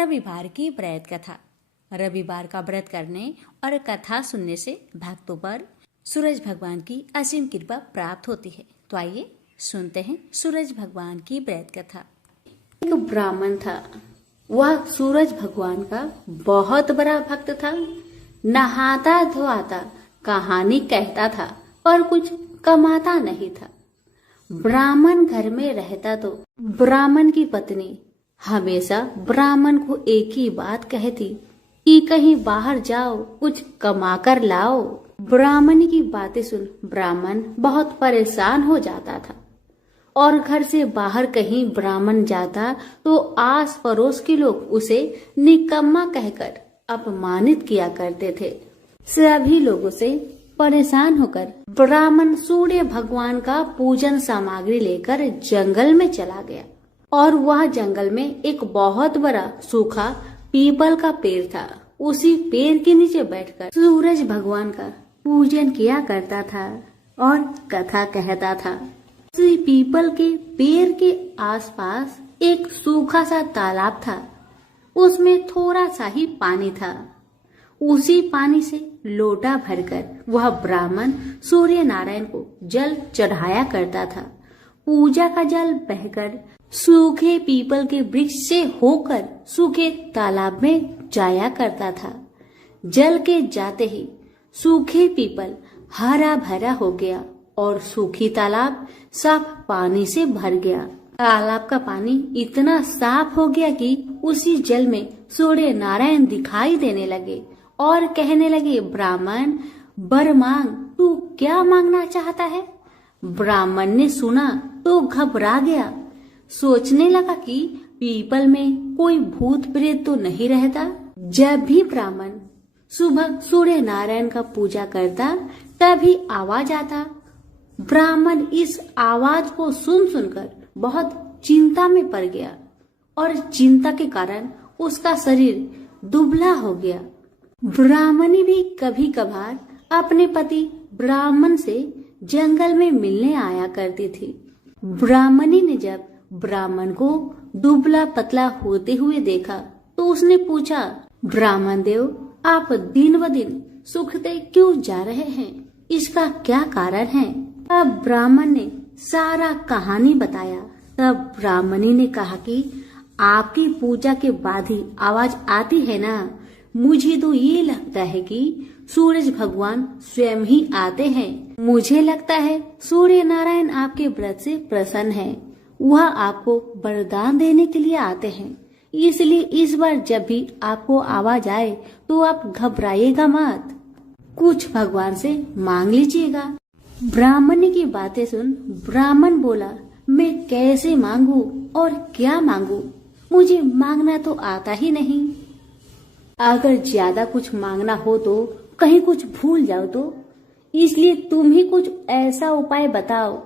रविवार की व्रत कथा। रविवार का व्रत करने और कथा सुनने से भक्तों पर सूरज भगवान की असीम कृपा प्राप्त होती है। तो आइए सुनते हैं सूरज भगवान की व्रत कथा। एक ब्राह्मण था, वह सूरज भगवान का बहुत बड़ा भक्त था। नहाता धोआता कहानी कहता था पर कुछ कमाता नहीं था। ब्राह्मण घर में रहता तो ब्राह्मण की पत्नी हमेशा ब्राह्मण को एक ही बात कहती कि कहीं बाहर जाओ, कुछ कमा कर लाओ। ब्राह्मण की बातें सुन ब्राह्मण बहुत परेशान हो जाता था और घर से बाहर कहीं ब्राह्मण जाता तो आस पड़ोस के लोग उसे निकम्मा कहकर अपमानित किया करते थे। सभी लोगों से परेशान होकर ब्राह्मण सूर्य भगवान का पूजन सामग्री लेकर जंगल में चला गया और वह जंगल में एक बहुत बड़ा सूखा पीपल का पेड़ था। उसी पेड़ के नीचे बैठकर सूरज भगवान का पूजन किया करता था और कथा कहता था। उसी पीपल के पेड़ के आसपास एक सूखा सा तालाब था। उसमें थोड़ा सा ही पानी था। उसी पानी से लोटा भरकर वह ब्राह्मण सूर्य नारायण को जल चढ़ाया करता था। पूजा का जल बहकर सूखे पीपल के वृक्ष से होकर सूखे तालाब में जाया करता था। जल के जाते ही सूखे पीपल हरा भरा हो गया और सूखी तालाब साफ पानी से भर गया। तालाब का पानी इतना साफ हो गया कि उसी जल में सूर्य नारायण दिखाई देने लगे और कहने लगे, ब्राह्मण वर मांग, तू क्या मांगना चाहता है? ब्राह्मण ने सुना तो घबरा गया। सोचने लगा कि पीपल में कोई भूत प्रेत तो नहीं रहता। जब भी ब्राह्मण सुबह सूर्य नारायण का पूजा करता तभी आवाज आता। ब्राह्मण इस आवाज को सुनकर बहुत चिंता में पड़ गया और चिंता के कारण उसका शरीर दुबला हो गया। ब्राह्मणी भी कभी कभार अपने पति ब्राह्मण से जंगल में मिलने आया करती थी। ब्राह्मणी ने जब ब्राह्मण को दुबला पतला होते हुए देखा तो उसने पूछा, ब्राह्मण देव, आप दिन ब दिन सूखते क्यों जा रहे हैं? इसका क्या कारण है? तब ब्राह्मण ने सारा कहानी बताया। तब ब्राह्मणी ने कहा कि आपकी पूजा के बाद ही आवाज आती है ना, मुझे तो ये लगता है कि सूरज भगवान स्वयं ही आते हैं। मुझे लगता है सूर्य नारायण आपके व्रत से प्रसन्न है। वह आपको वरदान देने के लिए आते हैं। इसलिए इस बार जब भी आपको आवाज आए तो आप घबराइएगा मत, कुछ भगवान से मांग लीजिएगा। ब्राह्मण की बातें सुन ब्राह्मण बोला, मैं कैसे मांगू और क्या मांगू? मुझे मांगना तो आता ही नहीं। अगर ज्यादा कुछ मांगना हो तो कहीं कुछ भूल जाओ तो, इसलिए तुम ही कुछ ऐसा उपाय बताओ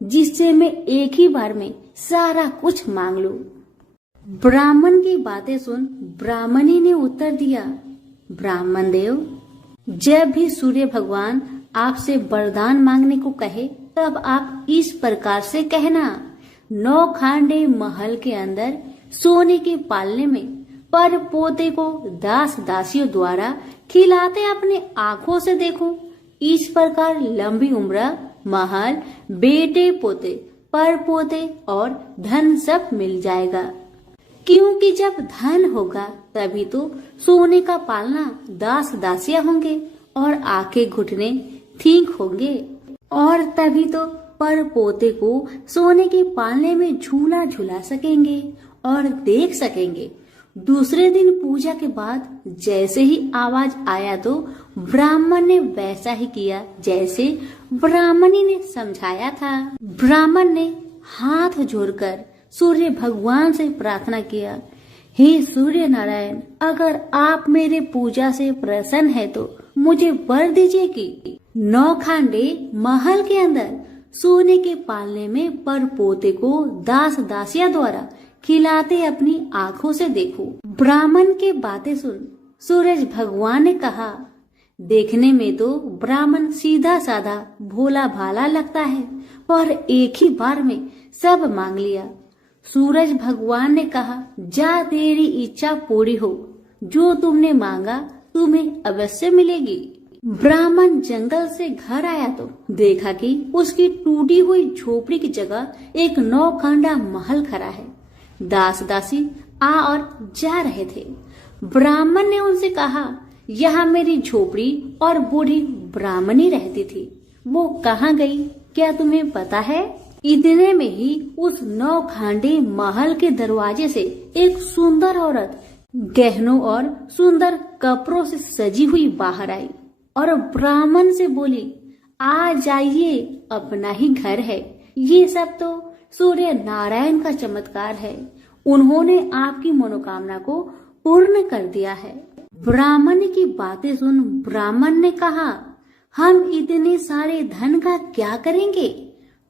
जिससे मैं एक ही बार में सारा कुछ मांग लूं। ब्राह्मण की बातें सुन ब्राह्मणी ने उत्तर दिया, ब्राह्मण देव, जब भी सूर्य भगवान आपसे वरदान मांगने को कहे तब आप इस प्रकार से कहना, 9 खांडे महल के अंदर सोने के पालने में पर पोते को दास दासियों द्वारा खिलाते अपने आंखों से देखो। इस प्रकार लंबी उम्र, महल, बेटे पोते, पर पोते और धन सब मिल जाएगा। क्योंकि जब धन होगा तभी तो सोने का पालना दास दासियां होंगे और आंखें घुटने ठीक होंगे और तभी तो पर पोते को सोने के पालने में झूला झूला सकेंगे और देख सकेंगे। दूसरे दिन पूजा के बाद जैसे ही आवाज आया तो ब्राह्मण ने वैसा ही किया जैसे ब्राह्मणी ने समझाया था। ब्राह्मण ने हाथ जोड़कर सूर्य भगवान से प्रार्थना किया, हे सूर्य नारायण, अगर आप मेरे पूजा से प्रसन्न है तो मुझे वर दीजिए कि 9 खांडे महल के अंदर सोने के पालने में पर पोते को दास दासिया द्वारा खिलाते अपनी आंखों से देखो। ब्राह्मण के बातें सुन सूरज भगवान ने कहा, देखने में तो ब्राह्मण सीधा साधा भोला भाला लगता है, पर एक ही बार में सब मांग लिया। सूरज भगवान ने कहा, जा तेरी इच्छा पूरी हो, जो तुमने मांगा तुम्हें अवश्य मिलेगी। ब्राह्मण जंगल से घर आया तो देखा कि उसकी टूटी हुई झोपड़ी की जगह एक नौखंडा महल खड़ा है। दास दासी आ और जा रहे थे। ब्राह्मण ने उनसे कहा, यहाँ मेरी झोपड़ी और बूढ़ी ब्राह्मणी रहती थी, वो कहाँ गई, क्या तुम्हें पता है? इतने में ही उस नौखंडे महल के दरवाजे से एक सुंदर औरत गहनों और सुंदर कपड़ों से सजी हुई बाहर आई और ब्राह्मण से बोली, आ जाइए, अपना ही घर है। ये सब तो सूर्य नारायण का चमत्कार है, उन्होंने आपकी मनोकामना को पूर्ण कर दिया है। ब्राह्मण की बातें सुन ब्राह्मण ने कहा, हम इतने सारे धन का क्या करेंगे?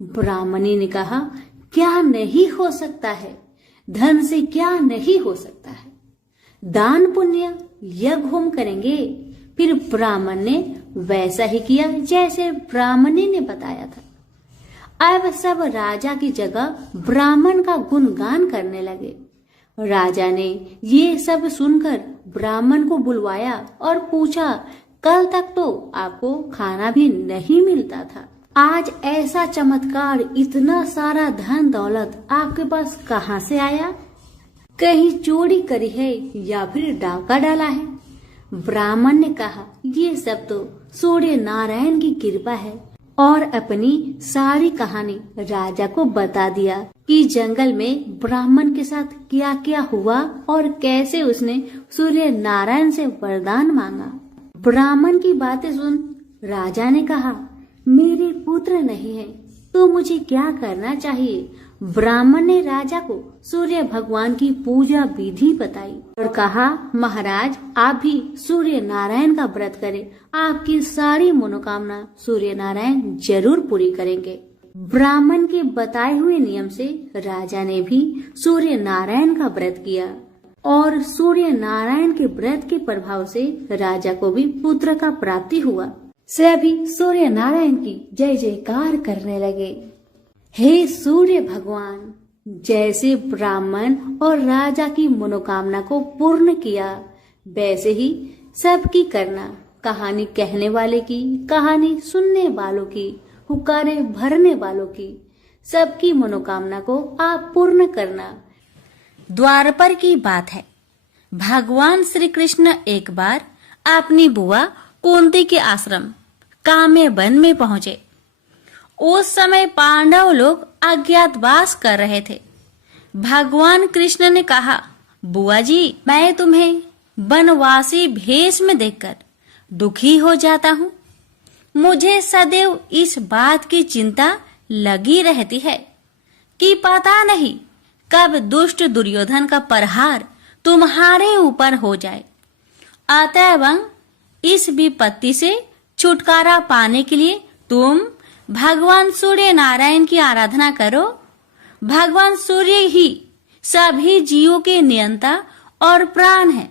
ब्राह्मणी ने कहा, क्या नहीं हो सकता है, धन से क्या नहीं हो सकता है, दान पुण्य यज्ञ होम करेंगे। फिर ब्राह्मण ने वैसा ही किया जैसे ब्राह्मणी ने बताया था। अब सब राजा की जगह ब्राह्मण का गुणगान करने लगे। राजा ने ये सब सुनकर ब्राह्मण को बुलवाया और पूछा, कल तक तो आपको खाना भी नहीं मिलता था, आज ऐसा चमत्कार, इतना सारा धन दौलत आपके पास कहाँ से आया? कहीं चोरी करी है या फिर डाका डाला है? ब्राह्मण ने कहा, ये सब तो सूर्य नारायण की कृपा है, और अपनी सारी कहानी राजा को बता दिया कि जंगल में ब्राह्मण के साथ क्या क्या हुआ और कैसे उसने सूर्य नारायण से वरदान मांगा। ब्राह्मण की बातें सुन राजा ने कहा, मेरे पुत्र नहीं है तो मुझे क्या करना चाहिए? ब्राह्मण ने राजा को सूर्य भगवान की पूजा विधि बताई और कहा, महाराज आप भी सूर्य नारायण का व्रत करें, आपकी सारी मनोकामना सूर्य नारायण जरूर पूरी करेंगे। ब्राह्मण के बताए हुए नियम से राजा ने भी सूर्य नारायण का व्रत किया और सूर्य नारायण के व्रत के प्रभाव से राजा को भी पुत्र का प्राप्ति हुआ। सभी सूर्य नारायण की जय जयकार करने लगे। हे सूर्य भगवान, जैसे ब्राह्मण और राजा की मनोकामना को पूर्ण किया, वैसे ही सबकी करना। कहानी कहने वाले की, कहानी सुनने वालों की, हुक्कारे भरने वालों की, सबकी मनोकामना को आप पूर्ण करना। द्वारपर की बात है। भगवान श्री कृष्ण एक बार अपनी बुआ कुंती के आश्रम काम्य वन में पहुंचे। उस समय पांडव लोग अज्ञातवास कर रहे थे। भगवान कृष्ण ने कहा, बुआ जी, मैं तुम्हें वनवासी भेष में देखकर दुखी हो जाता हूँ। मुझे सदैव इस बात की चिंता लगी रहती है कि पता नहीं कब दुष्ट दुर्योधन का प्रहार तुम्हारे ऊपर हो जाए। अतएव इस विपत्ति से छुटकारा पाने के लिए तुम भगवान सूर्य नारायण की आराधना करो। भगवान सूर्य ही सभी जीवों के नियंता और प्राण है।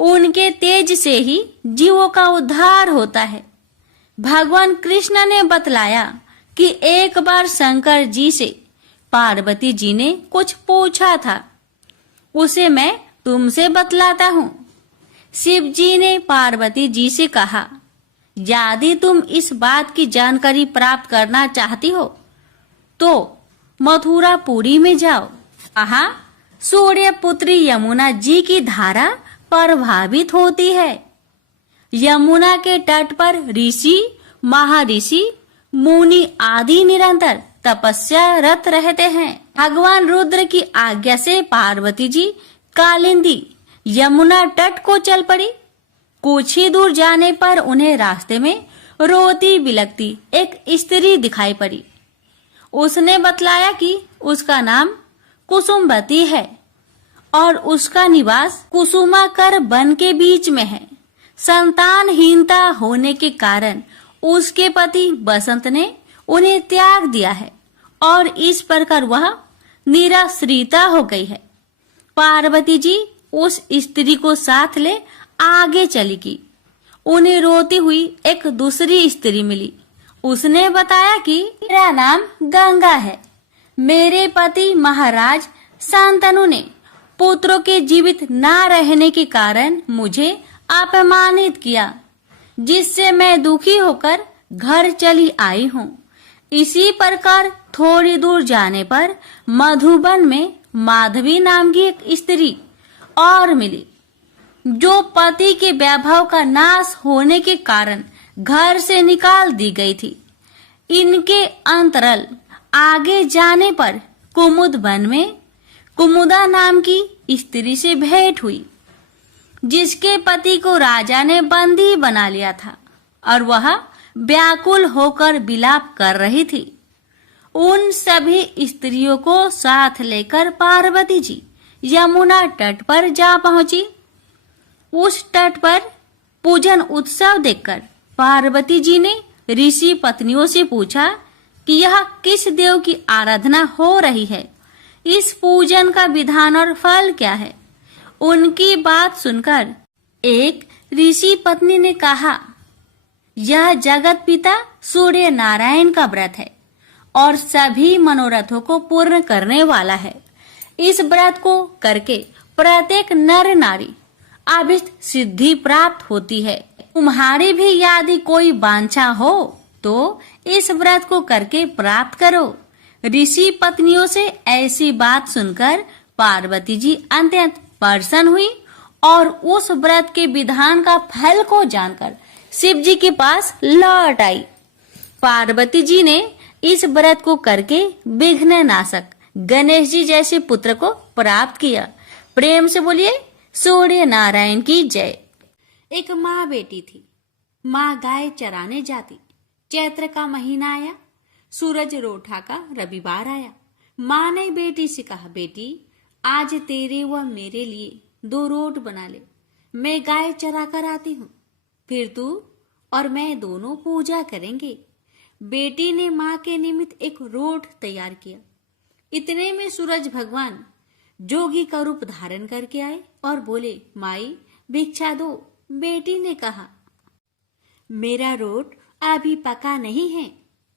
उनके तेज से ही जीवों का उद्धार होता है। भगवान कृष्ण ने बतलाया कि एक बार शंकर जी से पार्वती जी ने कुछ पूछा था, उसे मैं तुमसे बतलाता हूँ। शिव जी ने पार्वती जी से कहा, यदि तुम इस बात की जानकारी प्राप्त करना चाहती हो तो मथुरापुरी में जाओ। कहा, सूर्य पुत्री यमुना जी की धारा प्रभावित होती है। यमुना के तट पर ऋषि, महर्षि, मुनि आदि निरंतर तपस्या रत रहते हैं। भगवान रुद्र की आज्ञा से पार्वती जी कालिंदी यमुना तट को चल पड़ी। कुछ ही दूर जाने पर उन्हें रास्ते में रोती बिलखती एक स्त्री दिखाई पड़ी। उसने बतलाया कि उसका नाम कुसुमवती है और उसका निवास कुसुमाकर वन के बीच में है। संतानहीनता होने के कारण उसके पति बसंत ने उन्हें त्याग दिया है और इस प्रकार वह निराश्रिता हो गई है। पार्वती जी उस स्त्री को साथ ले आगे चली गई। उन्हें रोती हुई एक दूसरी स्त्री मिली। उसने बताया कि मेरा नाम गंगा है, मेरे पति महाराज शांतनु ने पुत्रों के जीवित न रहने के कारण मुझे अपमानित किया, जिससे मैं दुखी होकर घर चली आई हूँ। इसी प्रकार थोड़ी दूर जाने पर मधुबन में माधवी नाम की एक स्त्री और मिली, जो पति के वैभव का नाश होने के कारण घर से निकाल दी गई थी। इनके अंतरल आगे जाने पर कुमुद वन में कुमुदा नाम की स्त्री से भेंट हुई, जिसके पति को राजा ने बंदी बना लिया था और वह व्याकुल होकर विलाप कर रही थी। उन सभी स्त्रियों को साथ लेकर पार्वती जी यमुना तट पर जा पहुंची। उस तट पर पूजन उत्सव देखकर पार्वती जी ने ऋषि पत्नियों से पूछा कि यह किस देव की आराधना हो रही है, इस पूजन का विधान और फल क्या है। उनकी बात सुनकर एक ऋषि पत्नी ने कहा, यह जगत पिता सूर्य नारायण का व्रत है और सभी मनोरथों को पूर्ण करने वाला है। इस व्रत को करके प्रत्येक नर नारी अभिष्ट सिद्धि प्राप्त होती है। तुम्हारी भी यदि कोई वांछा हो तो इस व्रत को करके प्राप्त करो। ऋषि पत्नियों से ऐसी बात सुनकर पार्वती जी अत्यंत प्रसन्न हुई और उस व्रत के विधान का फल को जानकर शिव जी के पास लौट आई। पार्वती जी ने इस व्रत को करके विघ्न नाशक गणेश जी जैसे पुत्र को प्राप्त किया। प्रेम से बोलिए सूर्य नारायण की जय। एक माँ बेटी थी। माँ गाय चराने जाती। चैत्र का महीना आया, सूरज रोठा का रविवार आया। माँ ने बेटी से कहा, बेटी आज तेरे व मेरे लिए 2 रोट बना ले, मैं गाय चरा कर आती हूँ, फिर तू और मैं दोनों पूजा करेंगे। बेटी ने माँ के निमित्त एक रोट तैयार किया। इतने में सूरज भगवान जोगी का रूप धारण करके आए और बोले, माई भिक्षा दो। बेटी ने कहा, मेरा रोट अभी पका नहीं है।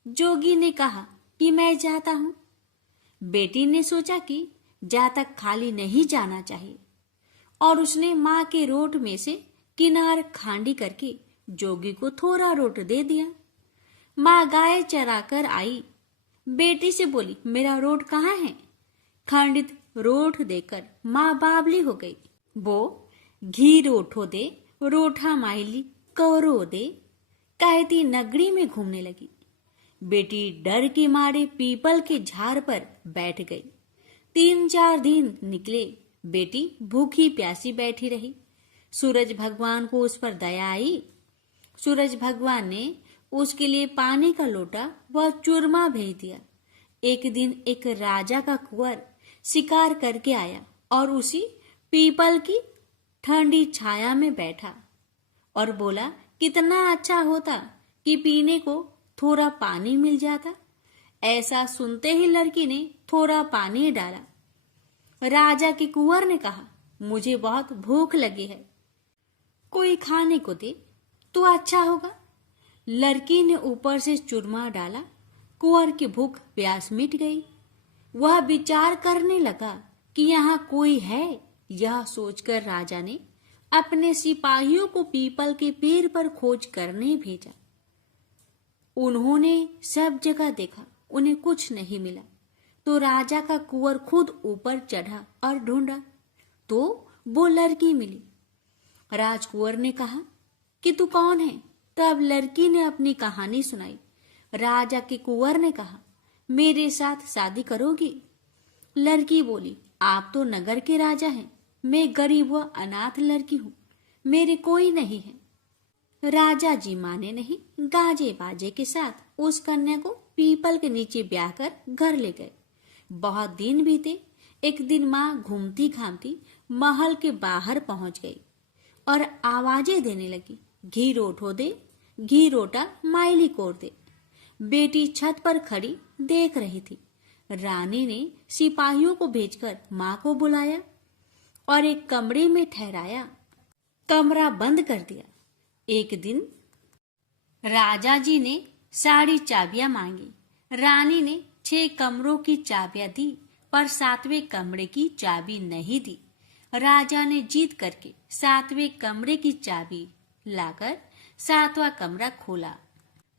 जोगी ने कहा कि मैं जाता हूँ। बेटी ने सोचा कि जा तक खाली नहीं जाना चाहिए और उसने माँ के रोट में से किनार खांडी करके जोगी को थोड़ा रोट दे दिया। माँ गाय चरा कर आई। बेटी से बोली, मेरा रोट कहाँ है? खंडित रोट देकर माँ बावली हो गई। वो घी रोठो दे, रोठा माइली कौरो दे कहती नगरी में घूमने लगी। बेटी डर के मारे पीपल के झाड़ पर बैठ गई। 3-4 दिन निकले। बेटी भूखी प्यासी बैठी रही। सूरज भगवान को उस पर दया आई। सूरज भगवान ने उसके लिए पानी का लोटा व चूरमा भेज दिया। एक दिन एक राजा का कुंवर शिकार करके आया और उसी पीपल की ठंडी छाया में बैठा और बोला, कितना अच्छा होता कि पीने को थोड़ा पानी मिल जाता। ऐसा सुनते ही लड़की ने थोड़ा पानी डाला। राजा के कुंवर ने कहा, मुझे बहुत भूख लगी है, कोई खाने को दे तो अच्छा होगा। लड़की ने ऊपर से चूरमा डाला। कुंवर की भूख प्यास मिट गई। वह विचार करने लगा कि यहाँ कोई है। यह सोचकर राजा ने अपने सिपाहियों को पीपल के पेड़ पर खोज करने भेजा। उन्होंने सब जगह देखा, उन्हें कुछ नहीं मिला। तो राजा का कुंवर खुद ऊपर चढ़ा और ढूंढा तो वो लड़की मिली। राजकुंवर ने कहा कि तू कौन है? तब लड़की ने अपनी कहानी सुनाई। राजा के कुंवर ने कहा, मेरे साथ शादी करोगी? लड़की बोली, आप तो नगर के राजा हैं, मैं गरीब व अनाथ लड़की हूँ, मेरे कोई नहीं है। राजा जी माने नहीं। गाजे बाजे के साथ उस कन्या को पीपल के नीचे ब्याह कर घर ले गए। बहुत दिन बीते। एक दिन माँ घूमती घामती महल के बाहर पहुंच गई और आवाजें देने लगी, घी रोठो दे, घी रोटा माइली कोर दे। बेटी छत पर खड़ी देख रही थी। रानी ने सिपाहियों को भेजकर माँ को बुलाया और एक कमरे में ठहराया। कमरा बंद कर दिया। एक दिन राजा जी ने सारी चाबियां मांगी। रानी ने 6 कमरों की चाबियां दी, पर 7वें कमरे की चाबी नहीं दी। राजा ने जीत करके 7वें कमरे की चाबी लाकर 7वां कमरा खोला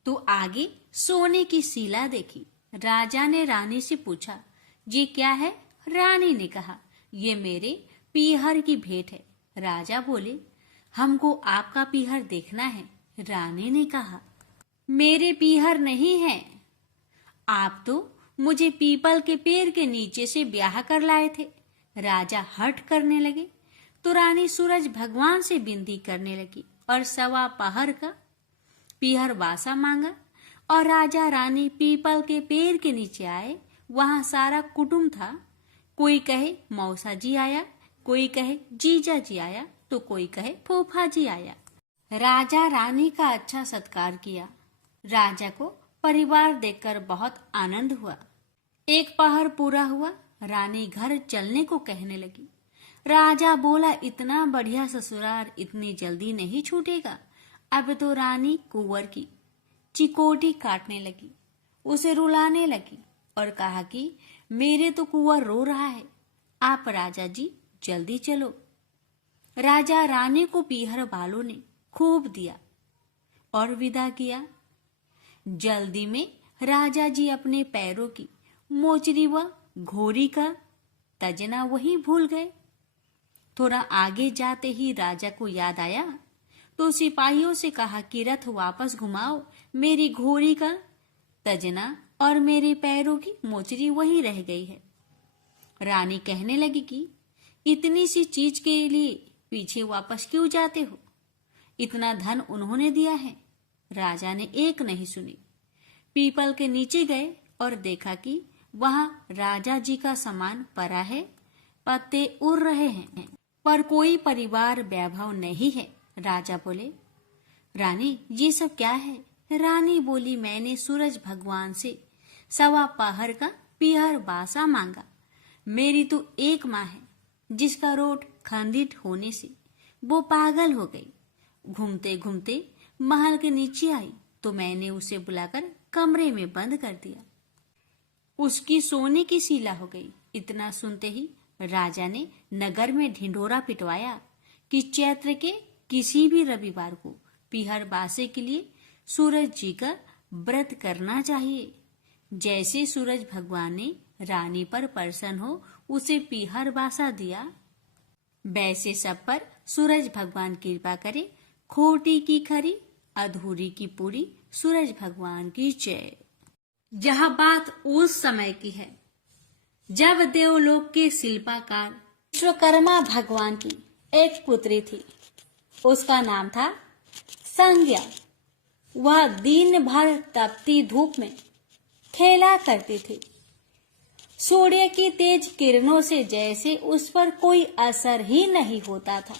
तो आगे सोने की सीला देखी। राजा ने रानी से पूछा, ये क्या है? रानी ने कहा, ये मेरे पीहर की भेंट है। राजा बोले, हमको आपका पीहर देखना है। रानी ने कहा, मेरे पीहर नहीं है, आप तो मुझे पीपल के पेड़ के नीचे से ब्याह कर लाए थे। राजा हठ करने लगे तो रानी सूरज भगवान से विनती करने लगी और 1.25 पहर का पीहर वासा मांगा। और राजा रानी पीपल के पेड़ के नीचे आए। वहां सारा कुटुंब था। कोई कहे मौसा जी आया, कोई कहे जीजा जी आया, तो कोई कहे फूफा जी आया। राजा रानी का अच्छा सत्कार किया। राजा को परिवार देखकर बहुत आनंद हुआ। 1 पहर पूरा हुआ। रानी घर चलने को कहने लगी। राजा बोला, इतना बढ़िया ससुराल इतनी जल्दी नहीं छूटेगा। अब तो रानी कुंवर की चिकोटी काटने लगी, उसे रुलाने लगी और कहा कि मेरे तो कुंवर रो रहा है, आप राजा जी जल्दी चलो। राजा रानी को पीहर वालों ने खूब दिया और विदा किया। जल्दी में राजा जी अपने पैरों की मोचरी व घोड़ी का तजना वहीं भूल गए। थोड़ा आगे जाते ही राजा को याद आया तो सिपाहियों से कहा कि रथ वापस घुमाओ, मेरी घोड़ी का तजना और मेरे पैरों की मोचरी वहीं रह गई है। रानी कहने लगी कि इतनी सी चीज के लिए पीछे वापस क्यों जाते हो? इतना धन उन्होंने दिया है। राजा ने एक नहीं सुनी। पीपल के नीचे गए और देखा कि वहां राजा जी का सामान पड़ा है, पत्ते उड़ रहे हैं, पर कोई परिवार वैभव नहीं है। राजा बोले, रानी ये सब क्या है? रानी बोली, मैंने सूरज भगवान से 1.25 पहर का पीहर बासा मांगा। मेरी तो एक माँ है जिसका रोट खंडित होने से वो पागल हो गई। घूमते घूमते महल के नीचे आई तो मैंने उसे बुलाकर कमरे में बंद कर दिया। उसकी सोने की सीला हो गई। इतना सुनते ही राजा ने नगर में ढिंढोरा पिटवाया कि चैत्र के किसी भी रविवार को पीहर बासे के लिए सूरज जी का व्रत करना चाहिए। जैसे सूरज भगवान ने रानी पर प्रसन्न हो उसे पीहर बासा दिया, वैसे सब पर सूरज भगवान कृपा करे। खोटी की खरी, अधूरी की पूरी, सूरज भगवान की जय। यह बात उस समय की है जब देवलोक के शिल्पकार विश्वकर्मा भगवान की एक पुत्री थी। उसका नाम था संज्ञा। वह दिन भर तपती धूप में खेला करती थी। सूर्य की तेज किरणों से जैसे उस पर कोई असर ही नहीं होता था।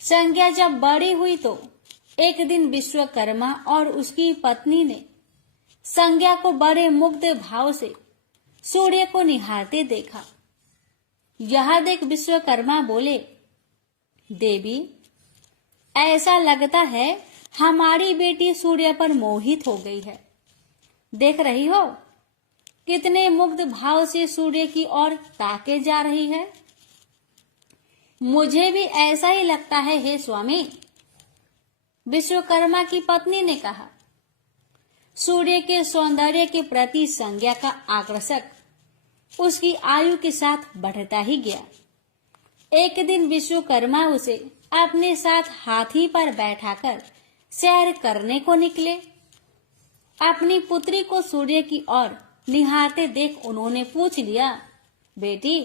संज्ञा जब बड़ी हुई तो एक दिन विश्वकर्मा और उसकी पत्नी ने संज्ञा को बड़े मुग्ध भाव से सूर्य को निहारते देखा। यह देख विश्वकर्मा बोले, देवी, ऐसा लगता है हमारी बेटी सूर्य पर मोहित हो गई है। देख रही हो कितने मुग्ध भाव से सूर्य की ओर ताके जा रही है। मुझे भी ऐसा ही लगता है हे स्वामी। विश्वकर्मा की पत्नी ने कहा। सूर्य के सौंदर्य के प्रति संज्ञा का आकर्षक उसकी आयु के साथ बढ़ता ही गया। एक दिन विश्वकर्मा उसे अपने साथ हाथी पर बैठाकर सैर करने को निकले। अपनी पुत्री को सूर्य की ओर निहारते देख उन्होंने पूछ लिया, बेटी,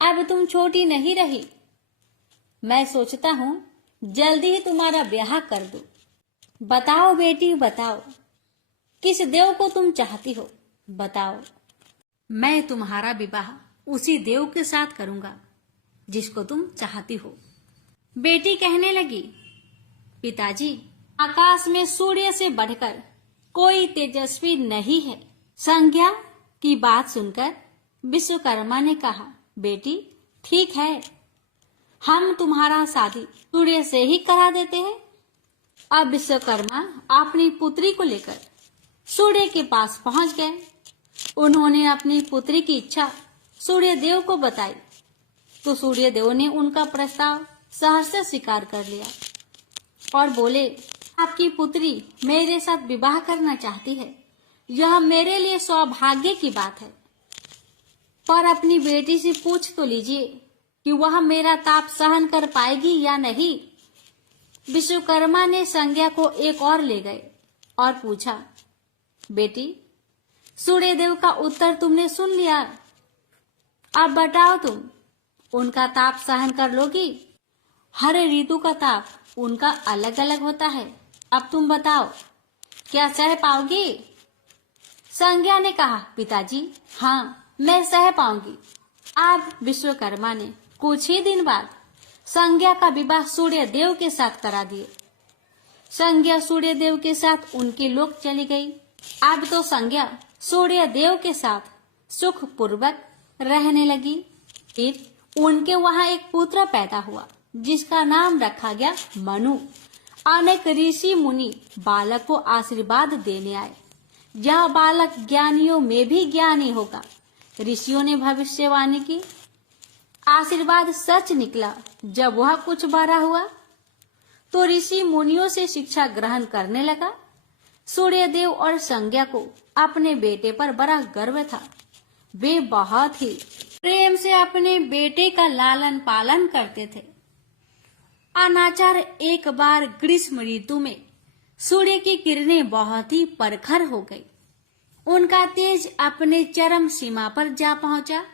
अब तुम छोटी नहीं रही। मैं सोचता हूँ जल्दी ही तुम्हारा ब्याह कर दूं। बताओ बेटी, बताओ, किस देव को तुम चाहती हो? बताओ। मैं तुम्हारा विवाह उसी देव के साथ करूंगा जिसको तुम चाहती हो। बेटी कहने लगी, पिताजी, आकाश में सूर्य से बढ़कर कोई तेजस्वी नहीं है। संज्ञा की बात सुनकर विश्वकर्मा ने कहा, बेटी, ठीक है, हम तुम्हारा शादी सूर्य से ही करा देते हैं। अब विश्वकर्मा अपनी पुत्री को लेकर सूर्य के पास पहुंच गए। उन्होंने अपनी पुत्री की इच्छा सूर्य देव को बताई तो सूर्य देव ने उनका प्रस्ताव सहर्ष स्वीकार कर लिया और बोले, आपकी पुत्री मेरे साथ विवाह करना चाहती है, यह मेरे लिए सौभाग्य की बात है, पर अपनी बेटी से पूछ तो लीजिए कि वह मेरा ताप सहन कर पाएगी या नहीं। विश्वकर्मा ने संज्ञा को एक और ले गए और पूछा, बेटी, सूर्यदेव का उत्तर तुमने सुन लिया, अब बताओ तुम उनका ताप सहन कर लोगी? हर ऋतु का ताप उनका अलग अलग होता है, अब तुम बताओ क्या सह पाओगी? संज्ञा ने कहा, पिताजी हाँ, मैं सह पाऊंगी। अब विश्वकर्मा ने कुछ ही दिन बाद संज्ञा का विवाह सूर्य देव के साथ करा दिए। संज्ञा सूर्य देव के साथ उनके लोक चली गई। अब तो संज्ञा सूर्य देव के साथ सुख पूर्वक रहने लगी। फिर उनके वहां एक पुत्र पैदा हुआ जिसका नाम रखा गया मनु। अनेक ऋषि मुनि बालक को आशीर्वाद देने आए। यह बालक ज्ञानियों में भी ज्ञानी होगा। ऋषियों ने भविष्यवाणी की, आशीर्वाद सच निकला। जब वह कुछ बड़ा हुआ तो ऋषि मुनियों से शिक्षा ग्रहण करने लगा। सूर्यदेव और संज्ञा को अपने बेटे पर बड़ा गर्व था। वे बहुत ही प्रेम से अपने बेटे का लालन पालन करते थे। अनाचार एक बार ग्रीष्म ऋतु में सूर्य की किरणें बहुत ही प्रखर हो गई। उनका तेज अपने चरम सीमा पर जा पहुंचा।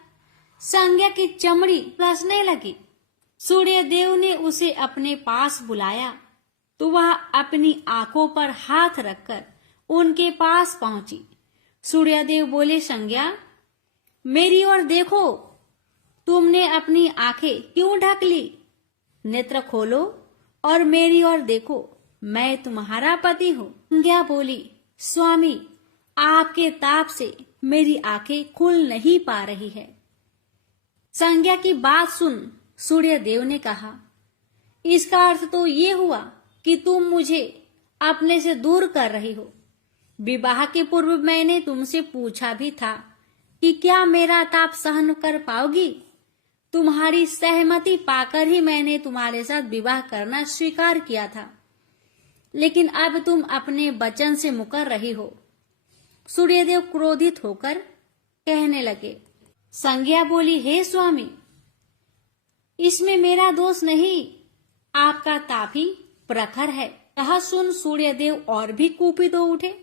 संज्ञा की चमड़ी रसने लगी। सूर्यदेव ने उसे अपने पास बुलाया तो वह अपनी आंखों पर हाथ रखकर उनके पास पहुंची। सूर्यदेव बोले, संज्ञा मेरी ओर देखो, तुमने अपनी आंखें क्यों ढक ली? नेत्र खोलो और मेरी ओर देखो, मैं तुम्हारा पति हूँ। संज्ञा बोली, स्वामी आपके ताप से मेरी आंखें खुल नहीं पा रही है। संज्ञा की बात सुन सूर्यदेव ने कहा, इसका अर्थ तो ये हुआ कि तुम मुझे अपने से दूर कर रही हो। विवाह के पूर्व मैंने तुमसे पूछा भी था कि क्या मेरा ताप सहन कर पाओगी। तुम्हारी सहमति पाकर ही मैंने तुम्हारे साथ विवाह करना स्वीकार किया था, लेकिन अब तुम अपने वचन से मुकर रही हो। सूर्यदेव क्रोधित होकर कहने लगे। संज्ञा बोली, हे स्वामी, इसमें मेरा दोष नहीं, आपका ताप ही प्रखर है। यह सुन सूर्यदेव और भी कुपित हो उठे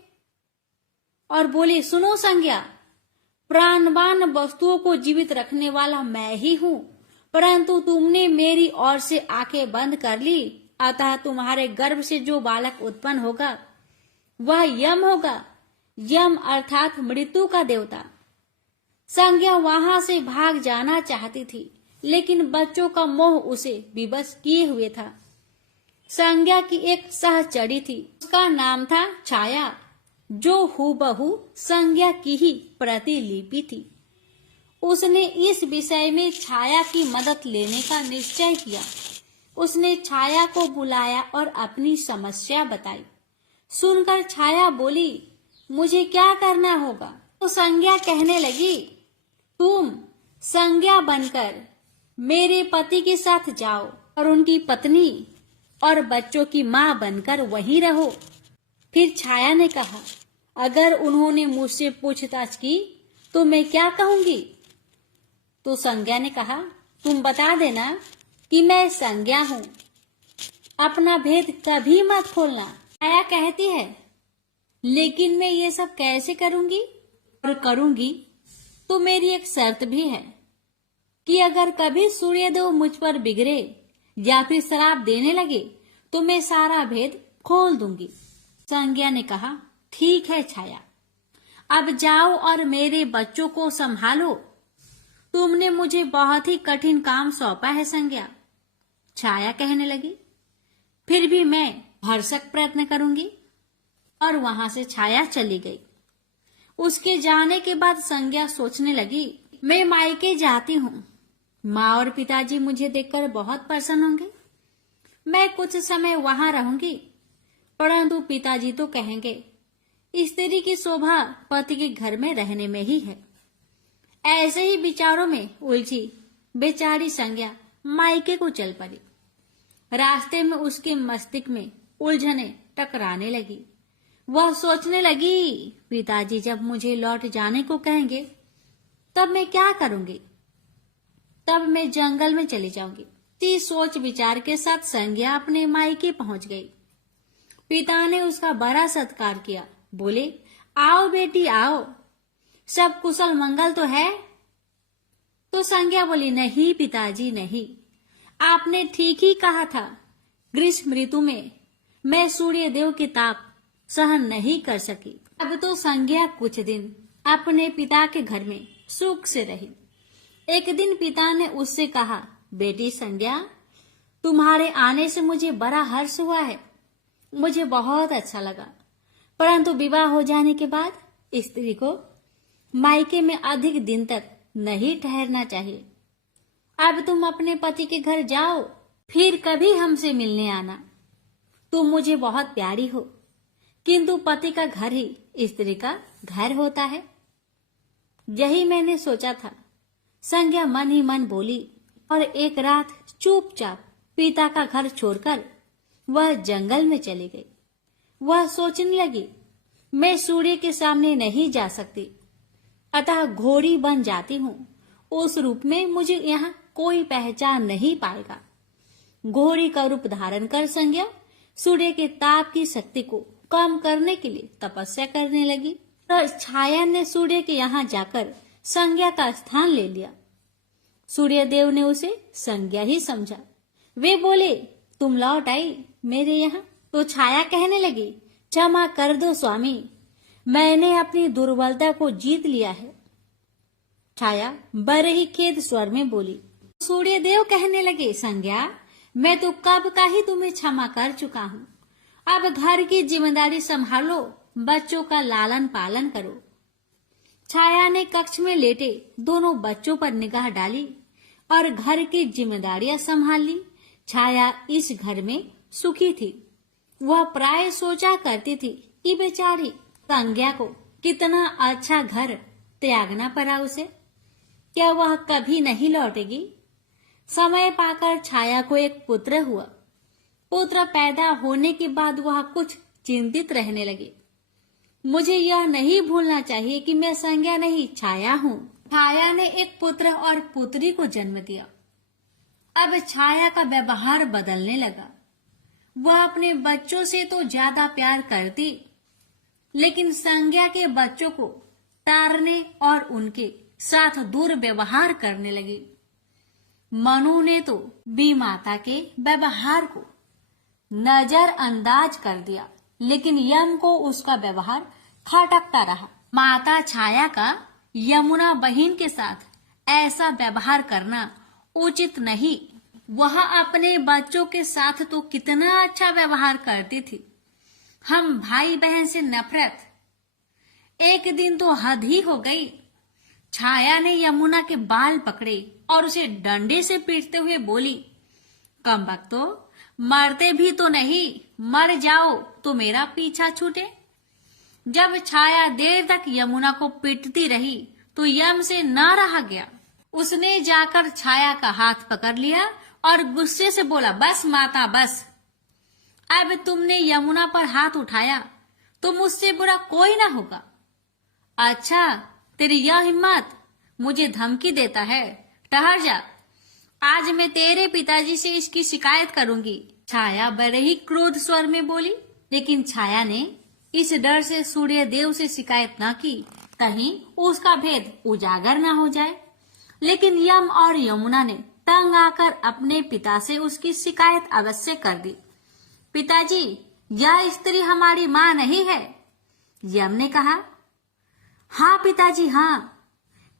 और बोले, सुनो संज्ञा, प्राणवान वस्तुओं को जीवित रखने वाला मैं ही हूँ, परंतु तुमने मेरी ओर से आंखें बंद कर ली, अतः तुम्हारे गर्भ से जो बालक उत्पन्न होगा वह यम होगा। यम अर्थात मृत्यु का देवता। संज्ञा वहां से भाग जाना चाहती थी, लेकिन बच्चों का मोह उसे विवश किए हुए था। संज्ञा की एक सहचरी थी, उसका नाम था छाया, जो हूबहू संज्ञा की ही प्रतिलिपि थी। उसने इस विषय में छाया की मदद लेने का निश्चय किया। उसने छाया को बुलाया और अपनी समस्या बताई। सुनकर छाया बोली, मुझे क्या करना होगा? तो संज्ञा कहने लगी, तुम संज्ञा बनकर मेरे पति के साथ जाओ और उनकी पत्नी और बच्चों की माँ बनकर वहीं रहो। फिर छाया ने कहा, अगर उन्होंने मुझसे पूछताछ की तो मैं क्या कहूंगी? तो संज्ञा ने कहा, तुम बता देना कि मैं संज्ञा हूँ, अपना भेद कभी मत खोलना। छाया कहती है, लेकिन मैं ये सब कैसे करूंगी? और करूंगी तो मेरी एक शर्त भी है कि अगर कभी सूर्यदेव मुझ पर बिगड़े या फिर श्राप देने लगे तो मैं सारा भेद खोल दूंगी। संज्ञा ने कहा, ठीक है छाया, अब जाओ और मेरे बच्चों को संभालो। तुमने मुझे बहुत ही कठिन काम सौंपा है संज्ञा। छाया कहने लगी, फिर भी मैं भरसक प्रयत्न करूंगी। और वहां से छाया चली गई। उसके जाने के बाद संज्ञा सोचने लगी, मैं मायके जाती हूँ, माँ और पिताजी मुझे देखकर बहुत प्रसन्न होंगे। मैं कुछ समय वहां रहूंगी, परंतु पिताजी तो कहेंगे स्त्री की शोभा पति के घर में रहने में ही है। ऐसे ही विचारों में उलझी बेचारी संज्ञा मायके को चल पड़ी। रास्ते में उसके मस्तिष्क में उलझने टकराने लगी। वह सोचने लगी, पिताजी जब मुझे लौट जाने को कहेंगे तब मैं क्या करूंगी? तब मैं जंगल में चली जाऊंगी। इसी सोच विचार के साथ संज्ञा अपने मायके पहुंच गई। पिता ने उसका बड़ा सत्कार किया। बोले, आओ बेटी आओ, सब कुशल मंगल तो है? तो संज्ञा बोली, नहीं पिताजी नहीं, आपने ठीक ही कहा था। ग्रीष्म ऋतु में मैं सूर्य देव की ताप सहन नहीं कर सकी। अब तो संज्ञा कुछ दिन अपने पिता के घर में सुख से रही। एक दिन पिता ने उससे कहा, बेटी संज्ञा, तुम्हारे आने से मुझे बड़ा हर्ष हुआ है, मुझे बहुत अच्छा लगा। परंतु विवाह हो जाने के बाद स्त्री को मायके में अधिक दिन तक नहीं ठहरना चाहिए। अब तुम अपने पति के घर जाओ, फिर कभी हमसे मिलने आना। तुम मुझे बहुत प्यारी हो, किंतु पति का घर ही स्त्री का घर होता है। यही मैंने सोचा था, संज्ञा मन ही मन बोली। और एक रात चुपचाप पिता का घर छोड़कर वह जंगल में चली गई। वह सोचने लगी, मैं सूर्य के सामने नहीं जा सकती, अतः घोड़ी बन जाती हूँ। उस रूप में मुझे यहाँ कोई पहचान नहीं पाएगा। घोड़ी का रूप धारण कर संज्ञा सूर्य के ताप की शक्ति को कम करने के लिए तपस्या करने लगी। तो छाया ने सूर्य के यहाँ जाकर संज्ञा का स्थान ले लिया। सूर्य देव ने उसे संज्ञा ही समझा। वे बोले, तुम लौट आई मेरे यहाँ? तो छाया कहने लगी, क्षमा कर दो स्वामी, मैंने अपनी दुर्बलता को जीत लिया है। छाया बड़े ही खेद स्वर में बोली। सूर्य देव कहने लगे, संज्ञा, मैं तो कब का ही तुम्हें क्षमा कर चुका हूँ। अब घर की जिम्मेदारी संभालो, बच्चों का लालन पालन करो। छाया ने कक्ष में लेटे दोनों बच्चों पर निगाह डाली और घर की जिम्मेदारियां संभाल ली। छाया इस घर में सुखी थी। वह प्राय सोचा करती थी कि बेचारी संज्ञा को कितना अच्छा घर त्यागना पड़ा उसे। क्या वह कभी नहीं लौटेगी? समय पाकर छाया को एक पुत्र हुआ। पुत्र पैदा होने के बाद वह कुछ चिंतित रहने लगी। मुझे यह नहीं भूलना चाहिए कि मैं संज्ञा नहीं, छाया हूँ। छाया ने एक पुत्र और पुत्री को जन्म दिया। अब छाया का व्यवहार बदलने लगा। वह अपने बच्चों से तो ज्यादा प्यार करती, लेकिन संज्ञा के बच्चों को टारने और उनके साथ दुर्व्यवहार करने लगी। मनु ने तो बी माता के व्यवहार को नजरअंदाज कर दिया, लेकिन यम को उसका व्यवहार खटकता रहा। माता छाया का यमुना बहन के साथ ऐसा व्यवहार करना उचित नहीं। वह अपने बच्चों के साथ तो कितना अच्छा व्यवहार करती थी। हम भाई बहन से नफरत, एक दिन तो हद ही हो गई। छाया ने यमुना के बाल पकड़े और उसे डंडे से पीटते हुए बोली, कमबख्तो, मरते भी तो नहीं, मर जाओ तो मेरा पीछा छूटे। जब छाया देर तक यमुना को पीटती रही तो यम से न रहा गया। उसने जाकर छाया का हाथ पकड़ लिया और गुस्से से बोला, बस माता बस, अब तुमने यमुना पर हाथ उठाया तो मुझसे बुरा कोई ना होगा। अच्छा, तेरी यह हिम्मत, मुझे धमकी देता है? ठहर जा, आज मैं तेरे पिताजी से इसकी शिकायत करूंगी। छाया बड़े ही क्रोध स्वर में बोली, लेकिन छाया ने इस डर से सूर्य देव से शिकायत न की, कहीं उसका भेद उजागर न हो जाए। लेकिन यम और यमुना ने तंग आकर अपने पिता से उसकी शिकायत अवश्य कर दी। पिताजी, यह स्त्री हमारी माँ नहीं है। यम ने कहा, हाँ पिताजी हाँ,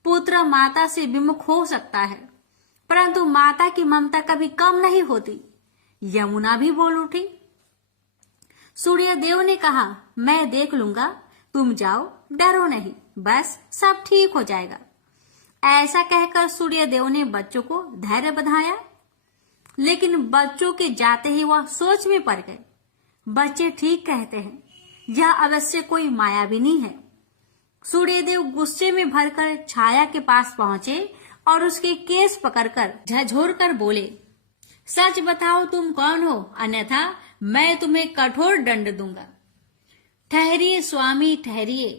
पुत्र माता से विमुख हो सकता है, परंतु माता की ममता कभी कम नहीं होती। यमुना भी बोल उठी। सूर्य देव ने कहा, मैं देख लूंगा, तुम जाओ, डरो नहीं, बस सब ठीक हो जाएगा। ऐसा कहकर सूर्य देव ने बच्चों को धैर्य बंधाया, लेकिन बच्चों के जाते ही वह सोच में पड़ गए। बच्चे ठीक कहते हैं, यह अवश्य कोई मायाविनी है। सूर्यदेव गुस्से में भरकर छाया के पास पहुंचे और उसके केस पकड़कर झकझोर कर बोले, सच बताओ तुम कौन हो, अन्यथा मैं तुम्हें कठोर दंड दूंगा। ठहरिए स्वामी ठहरिए,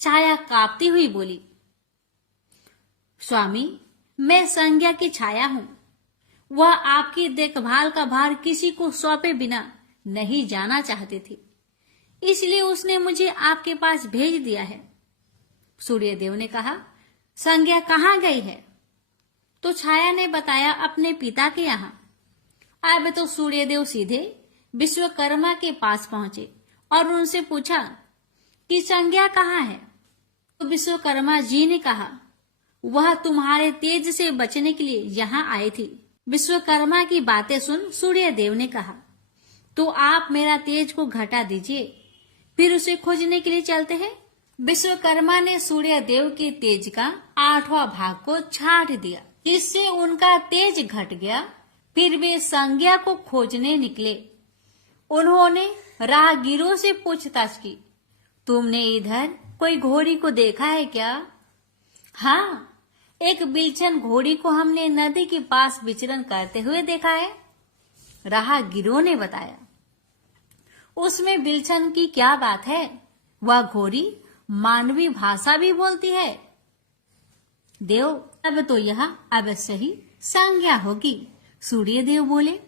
छाया कांपती हुई बोली। स्वामी, मैं संज्ञा की छाया हूं। वह आपकी देखभाल का भार किसी को सौंपे बिना नहीं जाना चाहती थी, इसलिए उसने मुझे आपके पास भेज दिया है। सूर्यदेव ने कहा, संज्ञा कहाँ गई है? तो छाया ने बताया, अपने पिता के यहाँ। अब तो सूर्यदेव सीधे विश्वकर्मा के पास पहुंचे और उनसे पूछा कि संज्ञा कहाँ है? तो विश्वकर्मा जी ने कहा, वह तुम्हारे तेज से बचने के लिए यहाँ आई थी। विश्वकर्मा की बातें सुन सूर्यदेव ने कहा, तो आप मेरा तेज को घटा दीजिए, फिर उसे खोजने के लिए चलते हैं। विश्वकर्मा ने सूर्यदेव के तेज का 8वां भाग को छाट दिया, इससे उनका तेज घट गया। फिर वे संज्ञा को खोजने निकले। उन्होंने राहगीरों से पूछताछ की, तुमने इधर कोई घोड़ी को देखा है क्या? हाँ, एक बिलछन घोड़ी को हमने नदी के पास विचरण करते हुए देखा है, राहगीरों ने बताया। उसमें बिलछन की क्या बात है? वह घोड़ी मानवी भाषा भी बोलती है। देव, अब तो यह अवश्य ही संज्ञा होगी, सूर्यदेव बोले।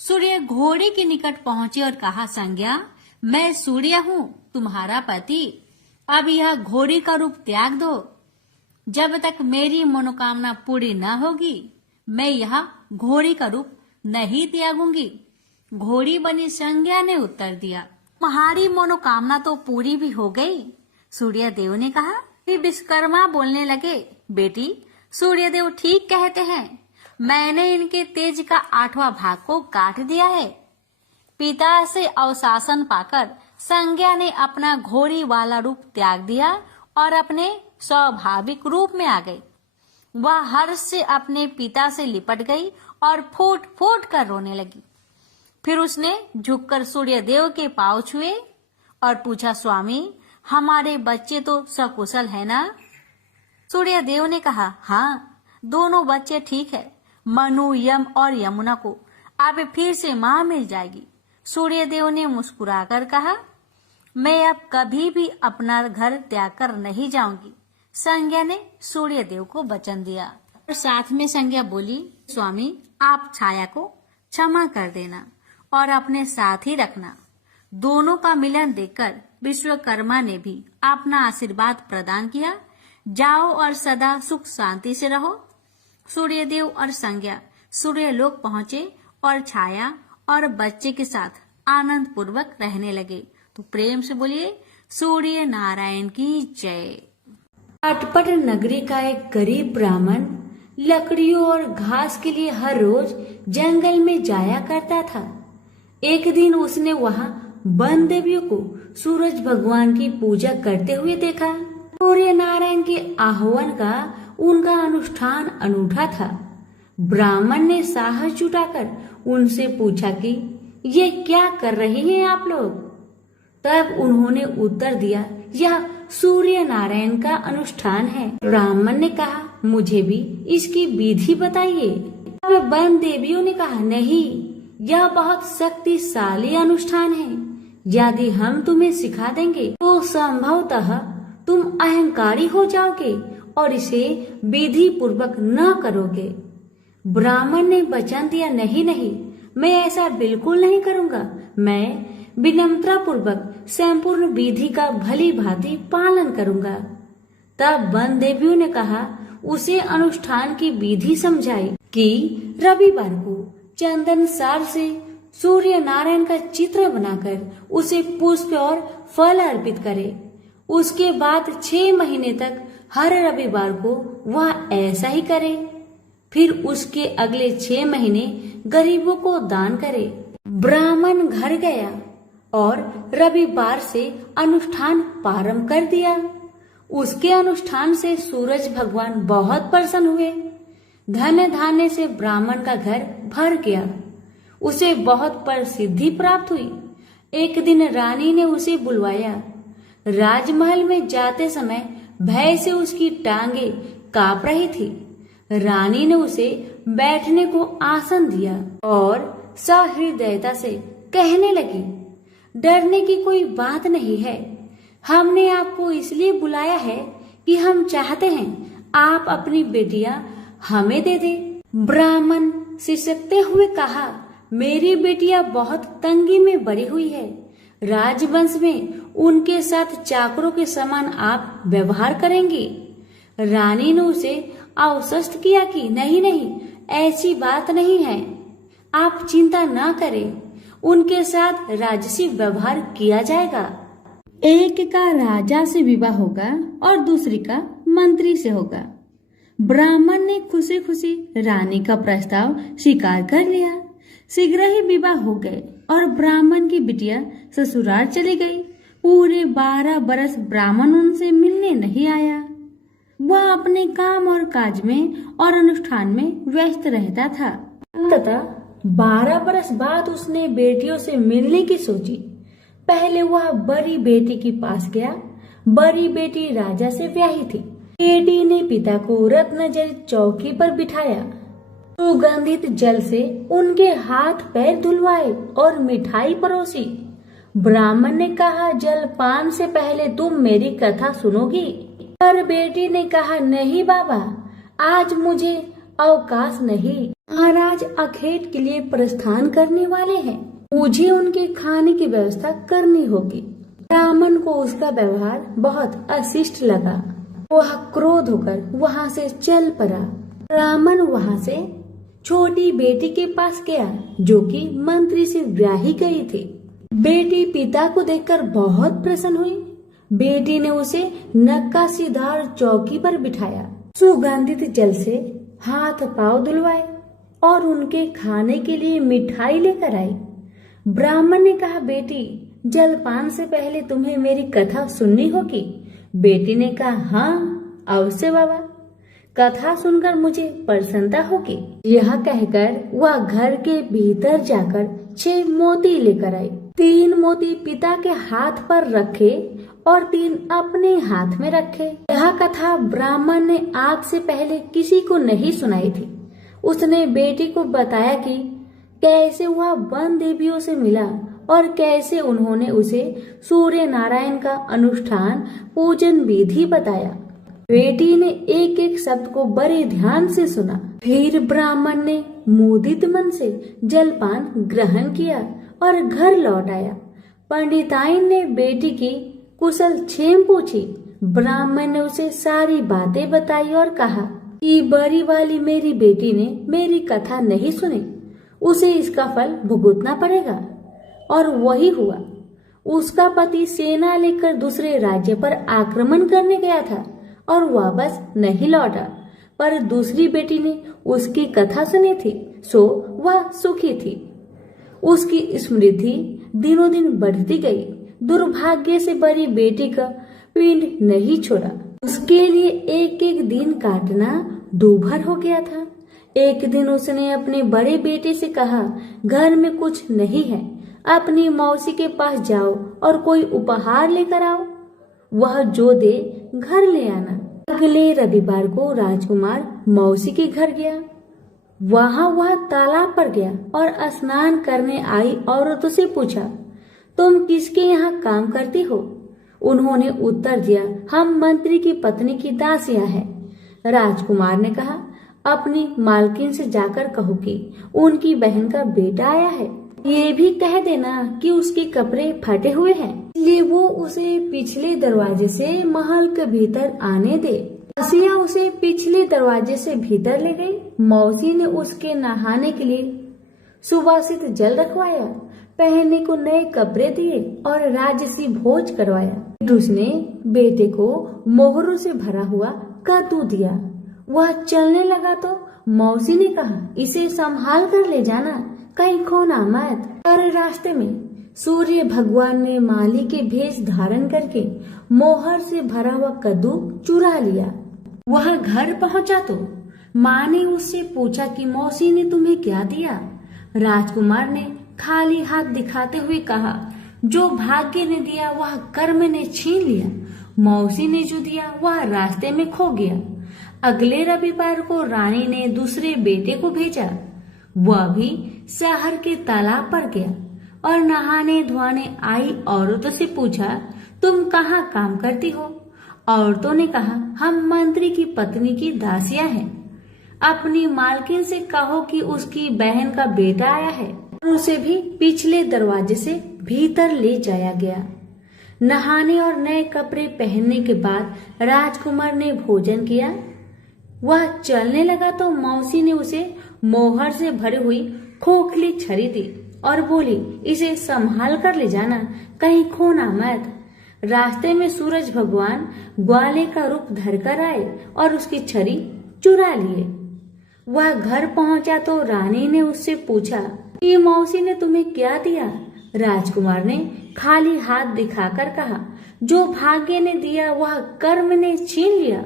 सूर्य घोड़े के निकट पहुंचे और कहा, संज्ञा, मैं सूर्य हूँ, तुम्हारा पति। अब यह घोड़ी का रूप त्याग दो। जब तक मेरी मनोकामना पूरी न होगी, मैं यह घोड़ी का रूप नहीं त्यागूंगी। घोड़ी बनी संज्ञा ने उत्तर दिया, तुम्हारी मनोकामना तो पूरी भी हो गई। सूर्यदेव ने कहा। फिर विश्वकर्मा बोलने लगे, बेटी, सूर्यदेव ठीक कहते हैं, मैंने इनके तेज का 8वां भाग को काट दिया है। पिता से अवशासन पाकर संज्ञा ने अपना घोड़ी वाला रूप त्याग दिया और अपने स्वाभाविक रूप में आ गई। वह हर्ष से अपने पिता से लिपट गई और फूट फूट कर रोने लगी। फिर उसने झुककर सूर्यदेव के पांव छुए और पूछा, स्वामी, हमारे बच्चे तो सकुशल है ना? सूर्यदेव ने कहा, हाँ, दोनों बच्चे ठीक है। मनु, यम और यमुना को अब फिर से मां मिल जाएगी। सूर्यदेव ने मुस्कुराकर कहा, मैं अब कभी भी अपना घर त्याग कर नहीं जाऊंगी। संज्ञा ने सूर्यदेव को वचन दिया और साथ में संज्ञा बोली, स्वामी, आप छाया को क्षमा कर देना और अपने साथ ही रखना। दोनों का मिलन देखकर विश्वकर्मा ने भी अपना आशीर्वाद प्रदान किया। जाओ और सदा सुख शांति से रहो। सूर्यदेव और संज्ञा सूर्यलोक पहुँचे और छाया और बच्चे के साथ आनंद पूर्वक रहने लगे। तो प्रेम से बोलिए, सूर्य नारायण की जय। अटपट नगरी का एक गरीब ब्राह्मण लकड़ियों और घास के लिए हर रोज जंगल में जाया करता था। एक दिन उसने वहां वन देवियों को सूरज भगवान की पूजा करते हुए देखा। सूर्य नारायण के आह्वान का उनका अनुष्ठान अनूठा था। ब्राह्मण ने साहस जुटाकर उनसे पूछा कि ये क्या कर रहे हैं आप लोग? तब उन्होंने उत्तर दिया, यह सूर्य नारायण का अनुष्ठान है। ब्राह्मण ने कहा, मुझे भी इसकी विधि बताइए। तब वन देवियों ने कहा, नहीं, यह बहुत शक्तिशाली अनुष्ठान है। यदि हम तुम्हें सिखा देंगे तो संभवतः तुम अहंकारी हो जाओगे और इसे विधि पूर्वक न करोगे। ब्राह्मण ने वचन दिया, नहीं नहीं, मैं ऐसा बिल्कुल नहीं करूंगा। मैं विनम्रता पूर्वक संपूर्ण विधि का भली भांति पालन करूंगा। तब वन देवियों ने कहा, उसे अनुष्ठान की विधि समझाई कि रविवार को चंदन सार से सूर्य नारायण का चित्र बनाकर उसे पुष्प और फल अर्पित करे। उसके बाद 6 महीने तक हर रविवार को वह ऐसा ही करे। फिर उसके अगले 6 महीने गरीबों को दान करे। ब्राह्मण घर गया और रविवार से अनुष्ठान प्रारंभ कर दिया। उसके अनुष्ठान से सूरज भगवान बहुत प्रसन्न हुए। धन धान्य से ब्राह्मण का घर भर गया। उसे बहुत प्रसिद्धि प्राप्त हुई। एक दिन रानी ने उसे बुलवाया। राजमहल में जाते समय भय से उसकी टांगे कांप रही थी। रानी ने उसे बैठने को आसन दिया और सहृदयता से कहने लगी, डरने की कोई बात नहीं है। हमने आपको इसलिए बुलाया है कि हम चाहते हैं आप अपनी बेटियां हमें दे दे। ब्राह्मण सिसकते हुए कहा, मेरी बेटियां बहुत तंगी में बड़ी हुई है। राजवंश में उनके साथ चाकरों के समान आप व्यवहार करेंगी। रानी ने उसे आश्वस्त किया कि नहीं नहीं, ऐसी बात नहीं है, आप चिंता ना करें, उनके साथ राजसी व्यवहार किया जाएगा। एक का राजा से विवाह होगा और दूसरी का मंत्री से होगा। ब्राह्मण ने खुशी खुशी रानी का प्रस्ताव स्वीकार कर लिया। शीघ्र ही विवाह हो गए और ब्राह्मण की बिटिया ससुराल चली गई। पूरे 12 बरस ब्राह्मण उनसे मिलने नहीं आया। वह अपने काम और काज में और अनुष्ठान में व्यस्त रहता था। अंततः 12 बरस बाद उसने बेटियों से मिलने की सोची। पहले वह बड़ी बेटी के पास गया। बड़ी बेटी राजा से ब्याही थी। बेटी ने पिता को रत्नजड़ित चौकी पर बिठाया, सुगंधित जल से उनके हाथ पैर धुलवाए और मिठाई परोसी। ब्राह्मण ने कहा, जलपान से पहले तुम मेरी कथा सुनोगी? पर बेटी ने कहा, नहीं बाबा, आज मुझे अवकाश नहीं। महाराज अखेट के लिए प्रस्थान करने वाले हैं, मुझे उनके खाने की व्यवस्था करनी होगी। ब्राह्मण को उसका व्यवहार बहुत अशिष्ट लगा। वह क्रोध होकर वहाँ से चल पड़ा। ब्राह्मण वहाँ से छोटी बेटी के पास गया जो कि मंत्री से ब्याही गई थी। बेटी पिता को देखकर बहुत प्रसन्न हुई। बेटी ने उसे नक्काशीदार चौकी पर बिठाया, सुगंधित जल से हाथ पांव धुलवाए और उनके खाने के लिए मिठाई लेकर आई। ब्राह्मण ने कहा, बेटी, जलपान से पहले तुम्हें मेरी कथा सुननी होगी। बेटी ने कहा, हाँ अवश्य बाबा, कथा सुनकर मुझे प्रसन्नता होगी। यह कहकर वह घर के भीतर जाकर 6 मोती लेकर आई। 3 मोती पिता के हाथ पर रखे और 3 अपने हाथ में रखे। यह कथा ब्राह्मण ने आज से पहले किसी को नहीं सुनाई थी। उसने बेटी को बताया कि कैसे वह वन देवियों से मिला और कैसे उन्होंने उसे सूर्य नारायण का अनुष्ठान पूजन विधि बताया। बेटी ने एक एक शब्द को बड़े ध्यान से सुना। फिर ब्राह्मण ने मुदित मन से जलपान ग्रहण किया और घर लौट आया। पंडिताइन ने बेटी की कुशल क्षेम पूछी। ब्राह्मण ने उसे सारी बातें बताई और कहा कि बड़ी वाली मेरी बेटी ने मेरी कथा नहीं सुनी, उसे इसका फल भुगतना पड़ेगा। और वही हुआ। उसका पति सेना लेकर दूसरे राज्य पर आक्रमण करने गया था और वापस नहीं लौटा, पर दूसरी बेटी ने उसकी कथा सुनी थी, सो वह सुखी थी। उसकी समृद्धि दिनों दिन बढ़ती गई। दुर्भाग्य से बड़ी बेटी का पिंड नहीं छोड़ा। उसके लिए एक एक दिन काटना दूभर हो गया था। एक दिन उसने अपने बड़े बेटे से कहा, घर में कुछ नहीं है, अपनी मौसी के पास जाओ और कोई उपहार लेकर आओ, वह जो दे घर ले आना। अगले रविवार को राजकुमार मौसी के घर गया। वहां वह तालाब पर गया और स्नान करने आई औरतों से पूछा, तुम किसके यहाँ काम करती हो? उन्होंने उत्तर दिया, हम मंत्री की पत्नी की दासियां हैं। राजकुमार ने कहा, अपनी मालकिन से जाकर कहो कि उनकी बहन का बेटा आया है। ये भी कह देना कि उसके कपड़े फटे हुए हैं, इसलिए वो उसे पिछले दरवाजे से महल के भीतर आने दे। दासियां उसे पिछले दरवाजे से भीतर ले गई। मौसी ने उसके नहाने के लिए सुवासित जल रखवाया, पहनने को नए कपड़े दिए और राजसी भोज करवाया। उसने बेटे को मोहरों से भरा हुआ कद्दू दिया। वह चलने लगा तो मौसी ने कहा, इसे संभाल कर ले जाना, कहीं खोना मत। पर रास्ते में सूर्य भगवान ने माली के भेष धारण करके मोहर से भरा हुआ कद्दू चुरा लिया। वह घर पहुंचा तो माँ ने उससे पूछा कि मौसी ने तुम्हें क्या दिया? राजकुमार ने खाली हाथ दिखाते हुए कहा, जो भाग्य ने दिया वह कर्म ने छीन लिया, मौसी ने जो दिया वह रास्ते में खो गया। अगले रविवार को रानी ने दूसरे बेटे को भेजा। वह भी शहर के तालाब पर गया और नहाने धोने आई औरतों से पूछा, तुम कहाँ काम करती हो? औरतों ने कहा, हम मंत्री की पत्नी की दासियां हैं। अपनी मालकिन से कहो कि उसकी बहन का बेटा आया है। और उसे भी पिछले दरवाजे से भीतर ले जाया गया। नहाने और नए कपड़े पहनने के बाद राजकुमार ने भोजन किया। वह चलने लगा तो मौसी ने उसे मोहर से भरी हुई खोखली छड़ी दी और बोली, इसे संभाल कर ले जाना, कहीं खोना मत। रास्ते में सूरज भगवान ग्वाले का रूप धरकर आए और उसकी छड़ी चुरा लिए। वह घर पहुंचा तो रानी ने उससे पूछा, ये मौसी ने तुम्हें क्या दिया? राजकुमार ने खाली हाथ दिखाकर कहा, जो भाग्य ने दिया वह कर्म ने छीन लिया।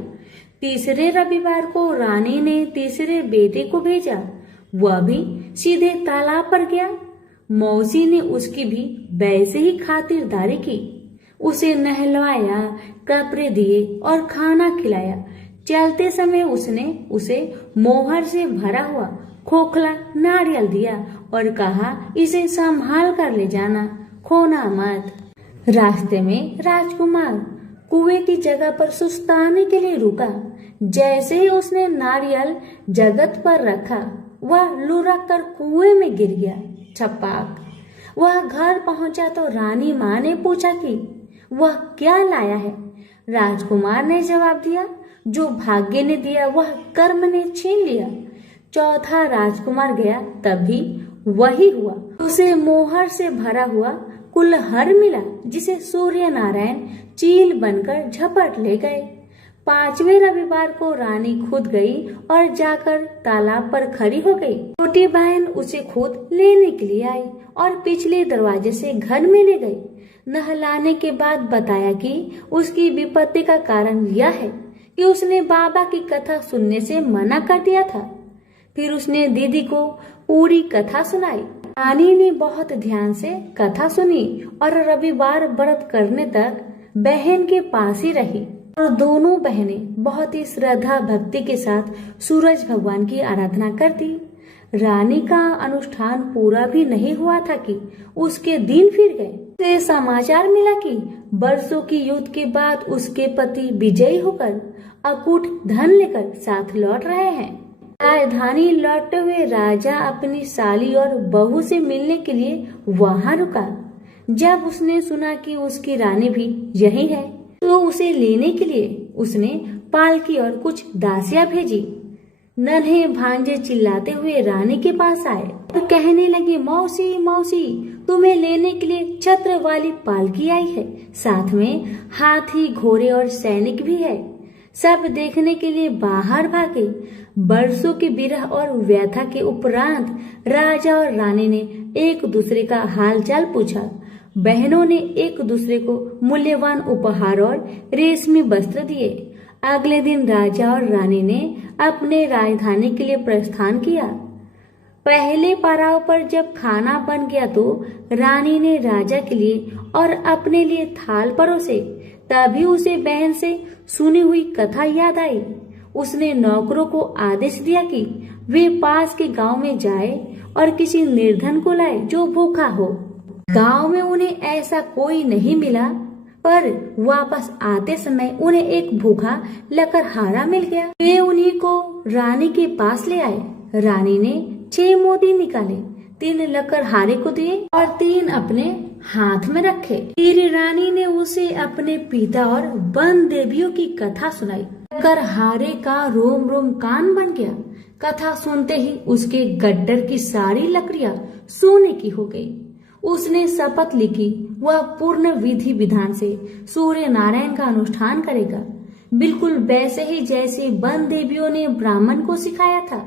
तीसरे रविवार को रानी ने तीसरे बेटे को भेजा। वह भी सीधे तालाब पर गया। मौसी ने उसकी भी वैसे ही खातिरदारी की। उसे नहलवाया, कपड़े दिए और खाना खिलाया। चलते समय उसने उसे मोहर से भरा हुआ खोखला नारियल दिया और कहा, इसे संभाल कर ले जाना, खोना मत। रास्ते में राजकुमार कुएं की जगह पर सुस्ताने के लिए रुका। जैसे ही उसने नारियल जगत पर रखा, वह लुढ़क कर कुएं में गिर गया। छपाक। वह घर पहुंचा तो रानी माँ ने पूछा कि वह क्या लाया है। राजकुमार ने जवाब दिया, जो भाग्य ने दिया वह कर्म ने छीन लिया। चौथा राजकुमार गया, तभी वही हुआ। उसे मोहर से भरा हुआ कुल्हड़ मिला, जिसे सूर्य नारायण चील बनकर झपट ले गए। पांचवें रविवार को रानी खुद गई और जाकर तालाब पर खड़ी हो गई। छोटी बहन उसे खुद लेने के लिए आई और पिछले दरवाजे से घर में ले गई। नहलाने के बाद बताया कि उसकी विपत्ति का कारण यह है कि उसने बाबा की कथा सुनने से मना कर दिया था। फिर उसने दीदी को पूरी कथा सुनाई। रानी ने बहुत ध्यान से कथा सुनी और रविवार व्रत करने तक बहन के पास ही रही। और दोनों बहनें बहुत ही श्रद्धा भक्ति के साथ सूरज भगवान की आराधना करती। रानी का अनुष्ठान पूरा भी नहीं हुआ था कि उसके दिन फिर गए। उसे समाचार मिला कि वर्षों की युद्ध के बाद उसके पति विजयी होकर अकूट धन लेकर साथ लौट रहे हैं। राजधानी लौटते हुए राजा अपनी साली और बहू से मिलने के लिए वहां रुका। जब उसने सुना कि उसकी रानी भी यही है, तो उसे लेने के लिए उसने पालकी और कुछ दासियां भेजी। नन्हे भांजे चिल्लाते हुए रानी के पास आए और कहने लगे, मौसी मौसी, तुम्हें लेने के लिए छत्र वाली पालकी आई है, साथ में हाथी, घोड़े और सैनिक भी है। सब देखने के लिए बाहर भागे। बरसों की विरह और व्यथा के उपरांत राजा और रानी ने एक दूसरे का हाल चाल पूछा। बहनों ने एक दूसरे को मूल्यवान उपहार और रेशमी वस्त्र दिए। अगले दिन राजा और रानी ने अपने राजधानी के लिए प्रस्थान किया। पहले पड़ाव पर जब खाना बन गया तो रानी ने राजा के लिए और अपने लिए थाल परोसे। तभी उसे बहन से सुनी हुई कथा याद आई। उसने नौकरों को आदेश दिया कि वे पास के गांव में जाए और किसी निर्धन को लाए जो भूखा हो। गांव में उन्हें ऐसा कोई नहीं मिला, पर वापस आते समय उन्हें एक भूखा लकड़हारा मिल गया। वे उन्हीं को रानी के पास ले आए। रानी ने 6 मोती निकाले, 3 लकड़हारे को दिए और 3 अपने हाथ में रखे। फिर रानी ने उसे अपने पिता और वन देवियों की कथा सुनाई। लकड़हारे का रोम रोम कान बन गया। कथा सुनते ही उसके गड्ढर की सारी लकड़ियां सोने की हो गई। उसने शपथ ली कि वह पूर्ण विधि विधान से सूर्य नारायण का अनुष्ठान करेगा, बिल्कुल वैसे ही जैसे वन देवियों ने ब्राह्मण को सिखाया था।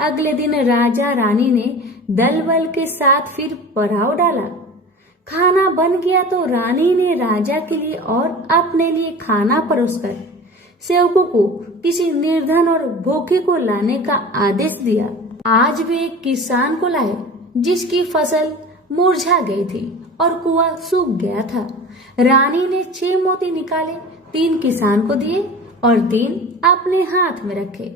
अगले दिन राजा रानी ने दल बल के साथ फिर पड़ाव डाला। खाना बन गया तो रानी ने राजा के लिए और अपने लिए खाना परोसकर सेवकों को किसी निर्धन और भूखे को लाने का आदेश दिया। आज वे एक किसान को लाए जिसकी फसल मुरझा गई थी और कुआं सूख गया था। रानी ने 6 मोती निकाले, 3 किसान को दिए और 3 अपने हाथ में रखे।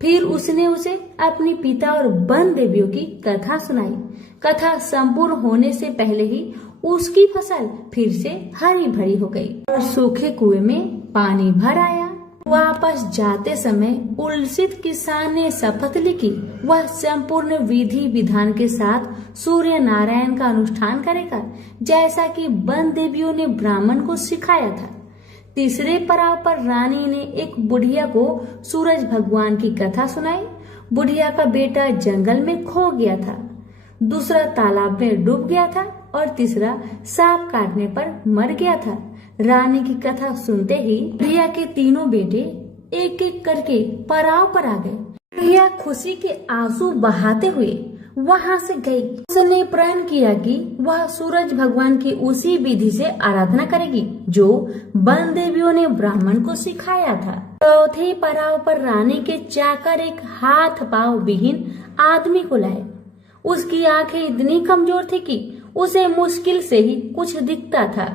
फिर उसने उसे अपने पिता और वन देवियों की कथा सुनाई। कथा संपूर्ण होने से पहले ही उसकी फसल फिर से हरी भरी हो गई और सूखे कुएं में पानी भर आया। वापस जाते समय उल्सित किसान ने शपथ ली कि वह संपूर्ण विधि विधान के साथ सूर्य नारायण का अनुष्ठान करेगा, जैसा कि वन देवियों ने ब्राह्मण को सिखाया था। तीसरे पड़ाव पर रानी ने एक बुढ़िया को सूरज भगवान की कथा सुनाई। बुढ़िया का बेटा जंगल में खो गया था, दूसरा तालाब में डूब गया था और तीसरा सांप काटने पर मर गया था। रानी की कथा सुनते ही बुढ़िया के तीनों बेटे एक एक करके पड़ाव पर आ गए। बुढ़िया खुशी के आंसू बहाते हुए वहां से गई। उसने प्रण किया कि वह सूरज भगवान की उसी विधि से आराधना करेगी जो वन देवियों ने ब्राह्मण को सिखाया था। चौथे पड़ाव पर रानी के चाकर एक हाथ पांव विहीन आदमी को लाए। उसकी आंखें इतनी कमजोर थी कि उसे मुश्किल से ही कुछ दिखता था,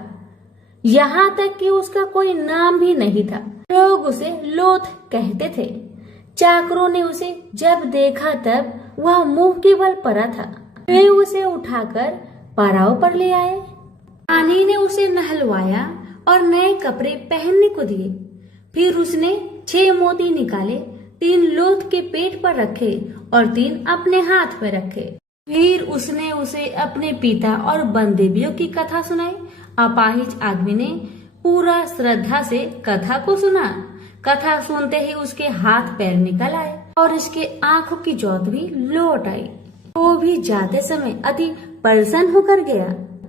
यहाँ तक कि उसका कोई नाम भी नहीं था। लोग उसे लोथ कहते थे। चाकरों ने उसे जब देखा तब वह मुंह के बल पड़ा था। वे उसे उठाकर पड़ाव पर ले आए। रानी ने उसे नहलवाया और नए कपड़े पहनने को दिए। फिर उसने 6 मोती निकाले, 3 लोथ के पेट पर रखे और 3 अपने हाथ में रखे। फिर उसने उसे अपने पिता और वन देवियों की कथा सुनाई। अपाहिज आदमी ने पूरा श्रद्धा से कथा को सुना। कथा सुनते ही उसके हाथ पैर निकल आए और इसके आंखों की ज्योत भी लौट आई। वो भी जाते समय अति प्रसन्न होकर गया।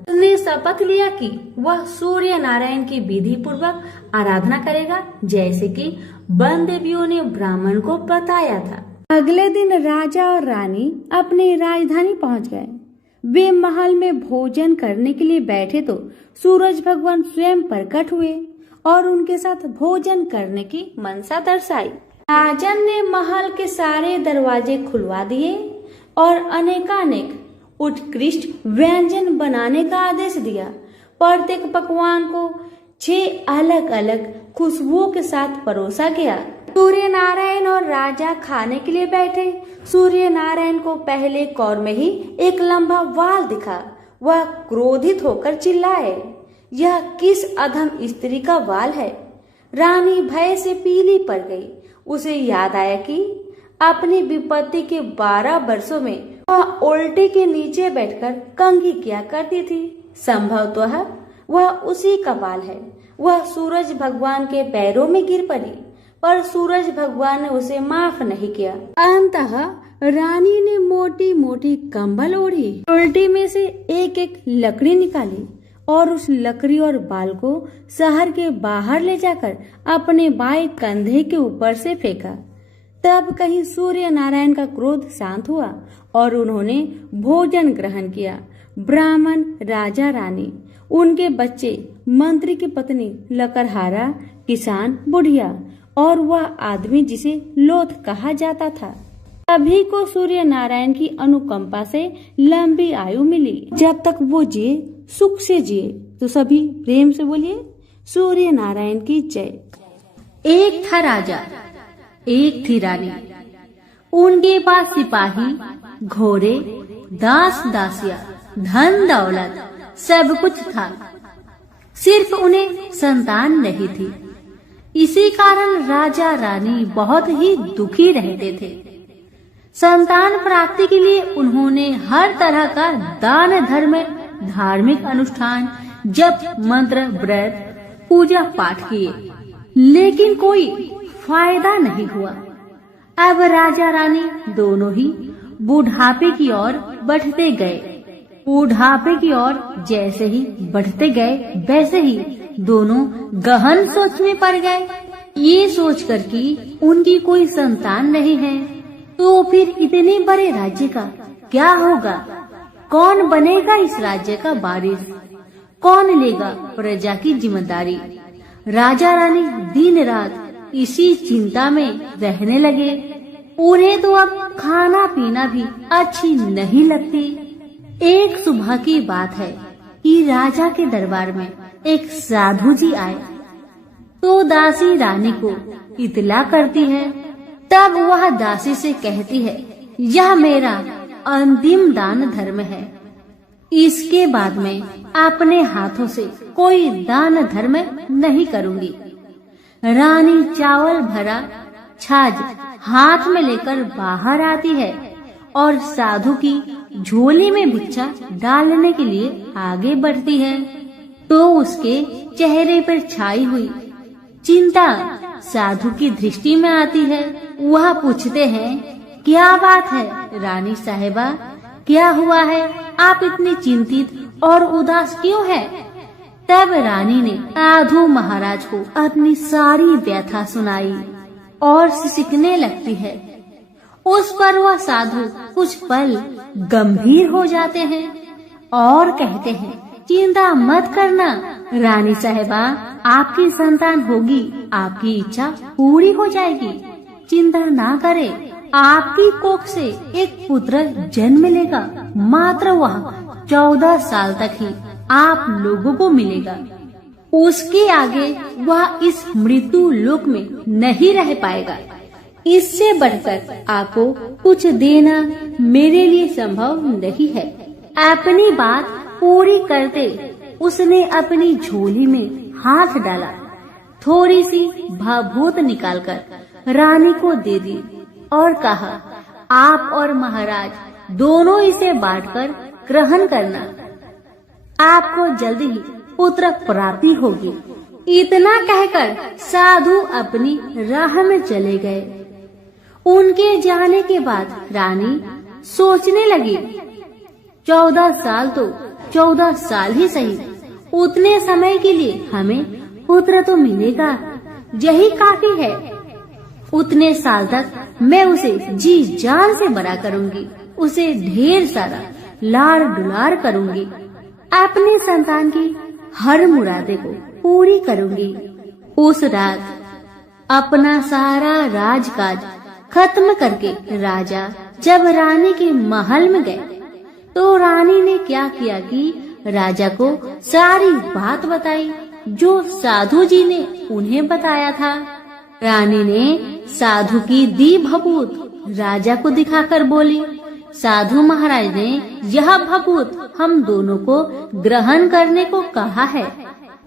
उसने शपथ लिया कि वह सूर्य नारायण की विधि पूर्वक आराधना करेगा, जैसे कि वन देवियों ने ब्राह्मण को बताया था। अगले दिन राजा और रानी अपनी राजधानी पहुंच गए। वे महल में भोजन करने के लिए बैठे तो सूरज भगवान स्वयं प्रकट हुए और उनके साथ भोजन करने की मनसा दर्शाई। राजन ने महल के सारे दरवाजे खुलवा दिए और अनेकानेक उत्कृष्ट व्यंजन बनाने का आदेश दिया। प्रत्येक पकवान को 6 अलग अलग खुशबुओं के साथ परोसा गया। सूर्य नारायण और राजा खाने के लिए बैठे। सूर्य नारायण को पहले कौर में ही एक लंबा वाल दिखा। वह क्रोधित होकर चिल्लाए, यह किस अधम स्त्री का वाल है? रानी भय से पीली पड़ गई। उसे याद आया कि अपनी विपत्ति के 12 वर्षों में वह उल्टे के नीचे बैठकर कंघी किया करती थी। संभवतः वह उसी का वाल है। वह सूरज भगवान के पैरों में गिर पड़ी, पर सूरज भगवान ने उसे माफ नहीं किया। अंततः रानी ने मोटी मोटी कंबल ओढ़ी, उल्टी में से एक एक लकड़ी निकाली और उस लकड़ी और बाल को शहर के बाहर ले जाकर अपने बाएं कंधे के ऊपर से फेंका। तब कहीं सूर्य नारायण का क्रोध शांत हुआ और उन्होंने भोजन ग्रहण किया। ब्राह्मण, राजा, रानी, उनके बच्चे, मंत्री की पत्नी, लकड़हारा, किसान, बुढ़िया और वह आदमी जिसे लोथ कहा जाता था, सभी को सूर्य नारायण की अनुकंपा से लंबी आयु मिली। जब तक वो जिए सुख से जिए। तो सभी प्रेम से बोलिए सूर्य नारायण की जय। एक था राजा, एक थी रानी। उनके पास सिपाही, घोड़े, दास दासिया, धन दौलत सब कुछ था। सिर्फ उन्हें संतान नहीं थी। इसी कारण राजा रानी बहुत ही दुखी रहते थे। संतान प्राप्ति के लिए उन्होंने हर तरह का दान धर्म, धार्मिक अनुष्ठान, जप, मंत्र, व्रत, पूजा पाठ किए, लेकिन कोई फायदा नहीं हुआ। अब राजा रानी दोनों ही बुढ़ापे की ओर बढ़ते गए। बुढ़ापे की ओर जैसे ही बढ़ते गए वैसे ही दोनों गहन सोच में पड़ गए। ये सोचकर कि उनकी कोई संतान नहीं है, तो फिर इतने बड़े राज्य का क्या होगा? कौन बनेगा इस राज्य का वारिस? कौन लेगा प्रजा की जिम्मेदारी? राजा रानी दिन रात इसी चिंता में रहने लगे। उन्हें तो अब खाना पीना भी अच्छी नहीं लगती। एक सुबह की बात है, कि राजा के दरबार में एक साधु जी आए। तो दासी रानी को इतला करती है। तब वह दासी से कहती है, यह मेरा अंतिम दान धर्म है, इसके बाद में अपने हाथों से कोई दान धर्म नहीं करूंगी। रानी चावल भरा छाछ हाथ में लेकर बाहर आती है और साधु की झोली में भिक्षा डालने के लिए आगे बढ़ती है। तो उसके चेहरे पर छाई हुई चिंता साधु की दृष्टि में आती है। वह पूछते हैं, क्या बात है रानी साहिबा, क्या हुआ है, आप इतनी चिंतित और उदास क्यों है? तब रानी ने साधु महाराज को अपनी सारी व्यथा सुनाई और सिसकने लगती है। उस पर वह साधु कुछ पल गंभीर हो जाते हैं और कहते हैं, चिंता मत करना रानी साहिबा, आपकी संतान होगी, आपकी इच्छा पूरी हो जाएगी, चिंता ना करें। आपकी कोख से एक पुत्र जन्म लेगा, मात्र वह 14 साल तक ही आप लोगों को मिलेगा। उसके आगे वह इस मृत्यु लोक में नहीं रह पाएगा। इससे बढ़कर आपको कुछ देना मेरे लिए संभव नहीं है। अपनी बात पूरी करते उसने अपनी झोली में हाथ डाला, थोड़ी सी भभूत निकालकर रानी को दे दी और कहा, आप और महाराज दोनों इसे बांटकर ग्रहण करना, आपको जल्दी ही पुत्र प्राप्ति होगी। इतना कहकर साधु अपनी राह में चले गए। उनके जाने के बाद रानी सोचने लगी, 14 साल तो 14 साल ही सही, उतने समय के लिए हमें पुत्र तो मिलेगा, यही काफी है। उतने साल तक मैं उसे जी जान से बड़ा करूंगी, उसे ढेर सारा लाड़ दुलार करूंगी, अपनी संतान की हर मुरादे को पूरी करूंगी। उस रात अपना सारा राजकाज खत्म करके राजा जब रानी के महल में गए तो रानी ने क्या किया कि राजा को सारी बात बताई जो साधु जी ने उन्हें बताया था। रानी ने साधु की दी भभूत राजा को दिखाकर बोली, साधु महाराज ने यह भभूत हम दोनों को ग्रहण करने को कहा है।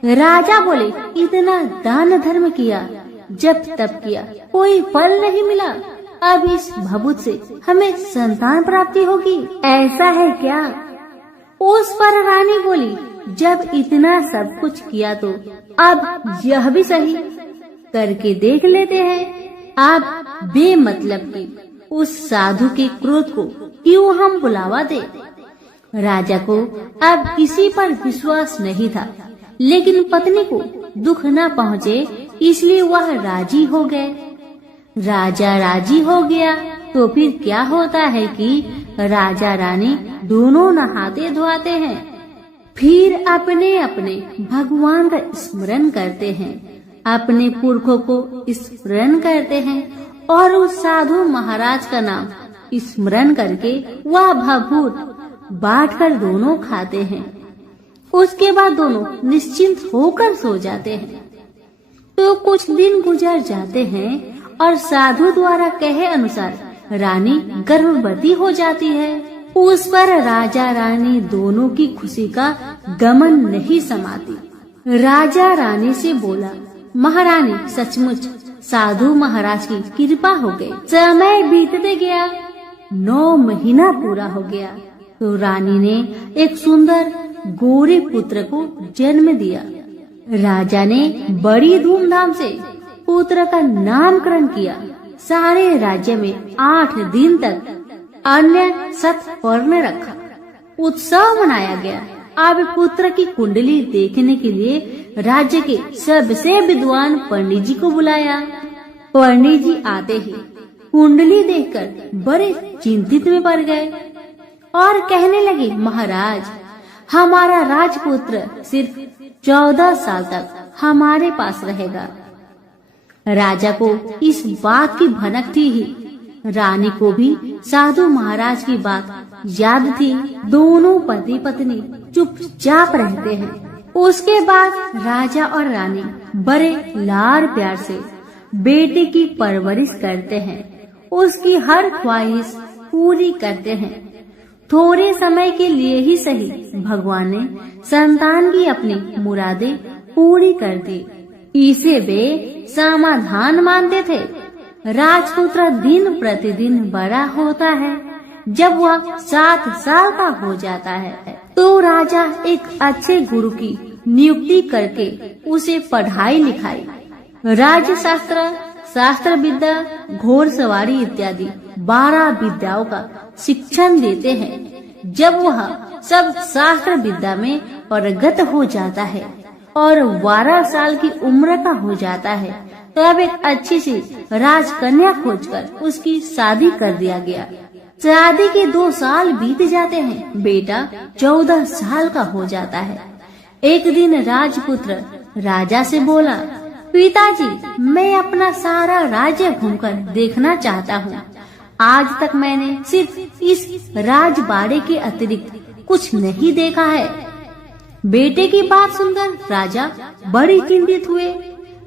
राजा बोले, इतना दान धर्म किया, जब तब किया, कोई फल नहीं मिला, अब इस भभूत से हमें संतान प्राप्ति होगी, ऐसा है क्या? उस पर रानी बोली, जब इतना सब कुछ किया तो अब यह भी सही करके देख लेते हैं। अब बेमतलब की उस साधु के क्रोध को क्यों हम बुलावा दे? राजा को अब किसी पर विश्वास नहीं था, लेकिन पत्नी को दुख न पहुँचे इसलिए वह राजी हो गए। राजा राजी हो गया तो फिर क्या होता है कि राजा रानी दोनों नहाते धोआते हैं, फिर अपने अपने भगवान का स्मरण करते हैं, अपने पुरखों को स्मरण करते हैं और उस साधु महाराज का नाम स्मरण करके वह भभूत बांटकर दोनों खाते हैं। उसके बाद दोनों निश्चिंत होकर सो जाते हैं। तो कुछ दिन गुजर जाते हैं और साधु द्वारा कहे अनुसार रानी गर्भवती हो जाती है। उस पर राजा रानी दोनों की खुशी का गमन नहीं समाती। राजा रानी से बोला, महारानी सचमुच साधु महाराज की कृपा हो गई। समय बीतते गया, 9 महीना पूरा हो गया तो रानी ने एक सुंदर गोरे पुत्र को जन्म दिया। राजा ने बड़ी धूमधाम से पुत्र का नामकरण किया। सारे राज्य में 8 दिन तक अन्य सत्पर्ण रखा, उत्सव मनाया गया। अब पुत्र की कुंडली देखने के लिए राज्य के सबसे विद्वान पंडित जी को बुलाया। पंडित जी आते ही कुंडली देखकर बड़े चिंतित में पड़ गए और कहने लगे, महाराज हमारा राजपुत्र सिर्फ 14 साल तक हमारे पास रहेगा। राजा को इस बात की भनक थी ही रानी को भी साधु महाराज की बात याद थी। दोनों पति पत्नी चुपचाप रहते हैं। उसके बाद राजा और रानी बड़े लाड़ प्यार से बेटे की परवरिश करते हैं, उसकी हर ख्वाहिश पूरी करते हैं। थोड़े समय के लिए ही सही भगवान ने संतान की अपनी मुरादें पूरी कर दी। इसे वे समाधान मानते थे। राजपुत्र दिन प्रतिदिन बड़ा होता है। जब वह 7 साल का हो जाता है तो राजा एक अच्छे गुरु की नियुक्ति करके उसे पढ़ाई लिखाई, राज्यशास्त्र, शास्त्र विद्या, घोड़सवारी इत्यादि 12 विद्याओं का शिक्षण देते हैं। जब वह सब शास्त्र विद्या में पारंगत हो जाता है और 12 साल की उम्र का हो जाता है तब एक अच्छी सी राजकन्या खोजकर उसकी शादी कर दिया गया। शादी के 2 साल बीत जाते हैं, बेटा 14 साल का हो जाता है। एक दिन राजपुत्र राजा से बोला, पिताजी, मैं अपना सारा राज्य घूमकर देखना चाहता हूँ। आज तक मैंने सिर्फ इस राजबाड़े के अतिरिक्त कुछ नहीं देखा है। बेटे की बात सुनकर राजा बड़ी चिंतित हुए,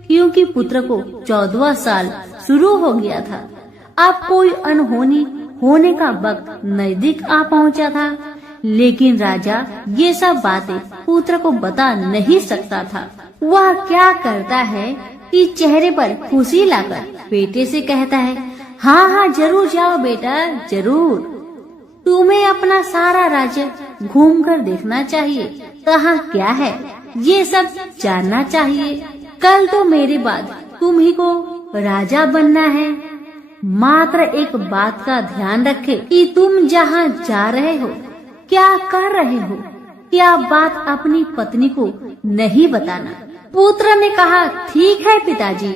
क्योंकि पुत्र को 14वां साल शुरू हो गया था। अब कोई अनहोनी होने का वक्त नजदीक आ पहुंचा था, लेकिन राजा ये सब बातें पुत्र को बता नहीं सकता था। वह क्या करता है कि चेहरे पर खुशी लाकर बेटे से कहता है, हाँ हाँ जरूर जाओ बेटा, जरूर। तुम्हें अपना सारा राज्य घूमकर देखना चाहिए, कहाँ क्या है ये सब जानना चाहिए। कल तो मेरे बाद तुम ही को राजा बनना है। मात्र एक बात का ध्यान रखे कि तुम जहाँ जा रहे हो, क्या कर रहे हो, क्या बात अपनी पत्नी को नहीं बताना। पुत्र ने कहा, ठीक है पिताजी,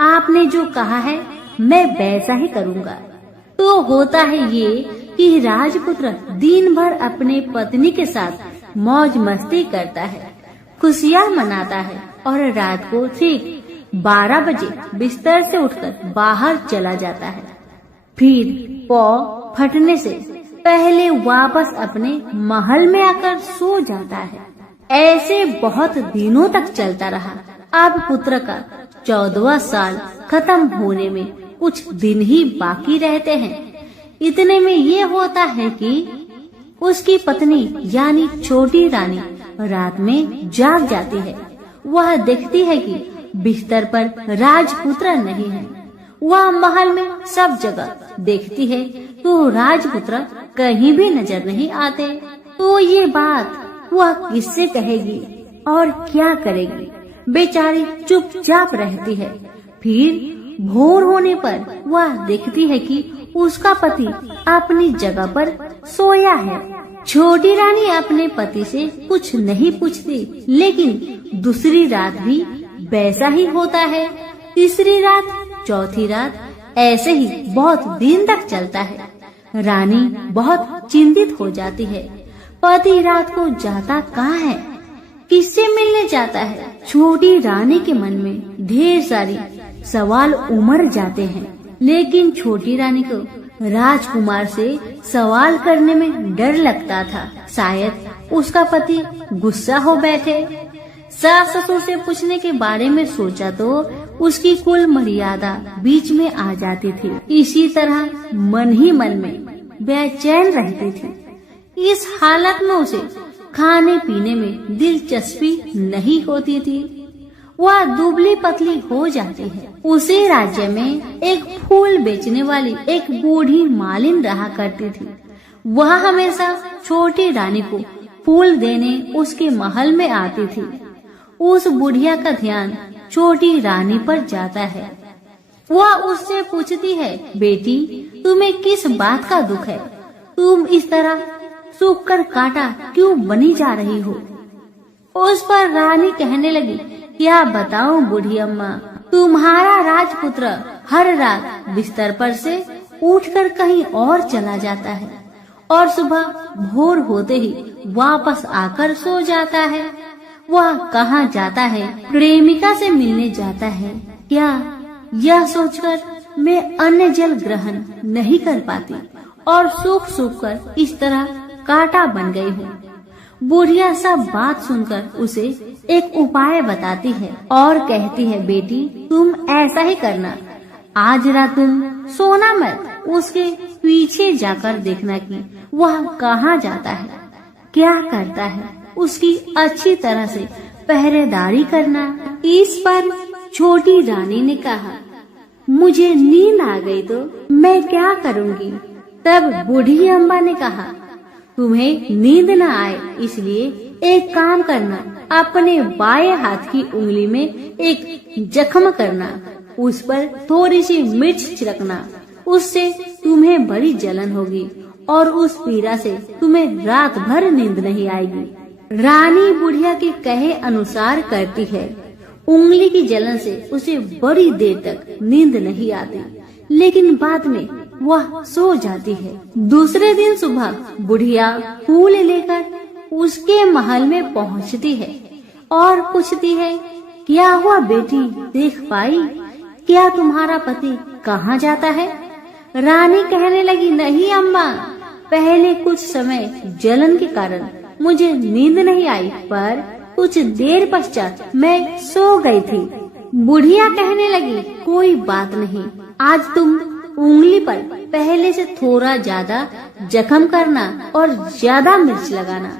आपने जो कहा है मैं वैसा ही करूँगा। तो होता है ये कि राजपुत्र दिन भर अपने पत्नी के साथ मौज मस्ती करता है, खुशियाँ मनाता है और रात को ठीक 12 बजे बिस्तर से उठकर बाहर चला जाता है। फिर पौ फटने से पहले वापस अपने महल में आकर सो जाता है। ऐसे बहुत दिनों तक चलता रहा। अब पुत्र का 14वां साल खत्म होने में कुछ दिन ही बाकी रहते हैं। इतने में ये होता है कि उसकी पत्नी यानी छोटी रानी रात में जाग जाती है। वह देखती है कि बिस्तर पर राजपुत्र नहीं है। वह महल में सब जगह देखती है तो राजपुत्र कहीं भी नजर नहीं आते। तो ये बात वह किससे कहेगी और क्या करेगी? बेचारी चुपचाप रहती है। फिर भोर होने पर वह देखती है कि उसका पति अपनी जगह पर सोया है। छोटी रानी अपने पति से कुछ नहीं पूछती, लेकिन दूसरी रात भी वैसा ही होता है। तीसरी रात, चौथी रात, ऐसे ही बहुत दिन तक चलता है। रानी बहुत चिंतित हो जाती है। पति रात को जाता कहाँ है, किससे मिलने जाता है? छोटी रानी के मन में ढेर सारी सवाल उमड़ जाते हैं, लेकिन छोटी रानी को राजकुमार से सवाल करने में डर लगता था। शायद उसका पति गुस्सा हो बैठे। सास ससुर से पूछने के बारे में सोचा तो उसकी कुल मर्यादा बीच में आ जाती थी। इसी तरह मन ही मन में बेचैन रहती थी। इस हालत में उसे खाने पीने में दिलचस्पी नहीं होती थी। वह दुबली पतली हो जाती है। उसी राज्य में एक फूल बेचने वाली एक बूढ़ी मालिन रहा करती थी। वह हमेशा छोटी रानी को फूल देने उसके महल में आती थी। उस बुढ़िया का ध्यान छोटी रानी पर जाता है। वह उससे पूछती है, बेटी तुम्हें किस बात का दुख है? तुम इस तरह सूख कर काटा क्यों बनी जा रही हो? उस पर रानी कहने लगी, क्या बताऊं बूढ़ी अम्मा, तुम्हारा राजपुत्र हर रात बिस्तर पर से उठकर कहीं और चला जाता है और सुबह भोर होते ही वापस आकर सो जाता है। वह कहाँ जाता है? प्रेमिका से मिलने जाता है क्या? यह सोचकर मैं अन्न जल ग्रहण नहीं कर पाती और सूख सूख कर इस तरह कांटा बन गई हूँ। बुढ़िया सब बात सुनकर उसे एक उपाय बताती है और कहती है, बेटी तुम ऐसा ही करना, आज रात तुम सोना मत, उसके पीछे जाकर देखना कि वह कहाँ जाता है, क्या करता है, उसकी अच्छी तरह से पहरेदारी करना। इस पर छोटी रानी ने कहा, मुझे नींद आ गई तो मैं क्या करूँगी। तब बूढ़ी अम्बा ने कहा, तुम्हें नींद न आए इसलिए एक काम करना, अपने बाएं हाथ की उंगली में एक जख्म करना, उस पर थोड़ी सी मिर्च छिड़कना, उससे तुम्हें बड़ी जलन होगी और उस पीड़ा से तुम्हें रात भर नींद नहीं आएगी। रानी बुढ़िया के कहे अनुसार करती है। उंगली की जलन से उसे बड़ी देर तक नींद नहीं आती, लेकिन बाद में वह सो जाती है। दूसरे दिन सुबह बुढ़िया फूल लेकर उसके महल में पहुंचती है और पूछती है, क्या हुआ बेटी, देख पाई, क्या तुम्हारा पति कहाँ जाता है। रानी कहने लगी, नहीं अम्मा, पहले कुछ समय जलन के कारण मुझे नींद नहीं आई, पर कुछ देर पश्चात मैं सो गई थी। बुढ़िया कहने लगी, कोई बात नहीं, आज तुम उंगली पर पहले से थोड़ा ज्यादा जख्म करना और ज्यादा मिर्च लगाना।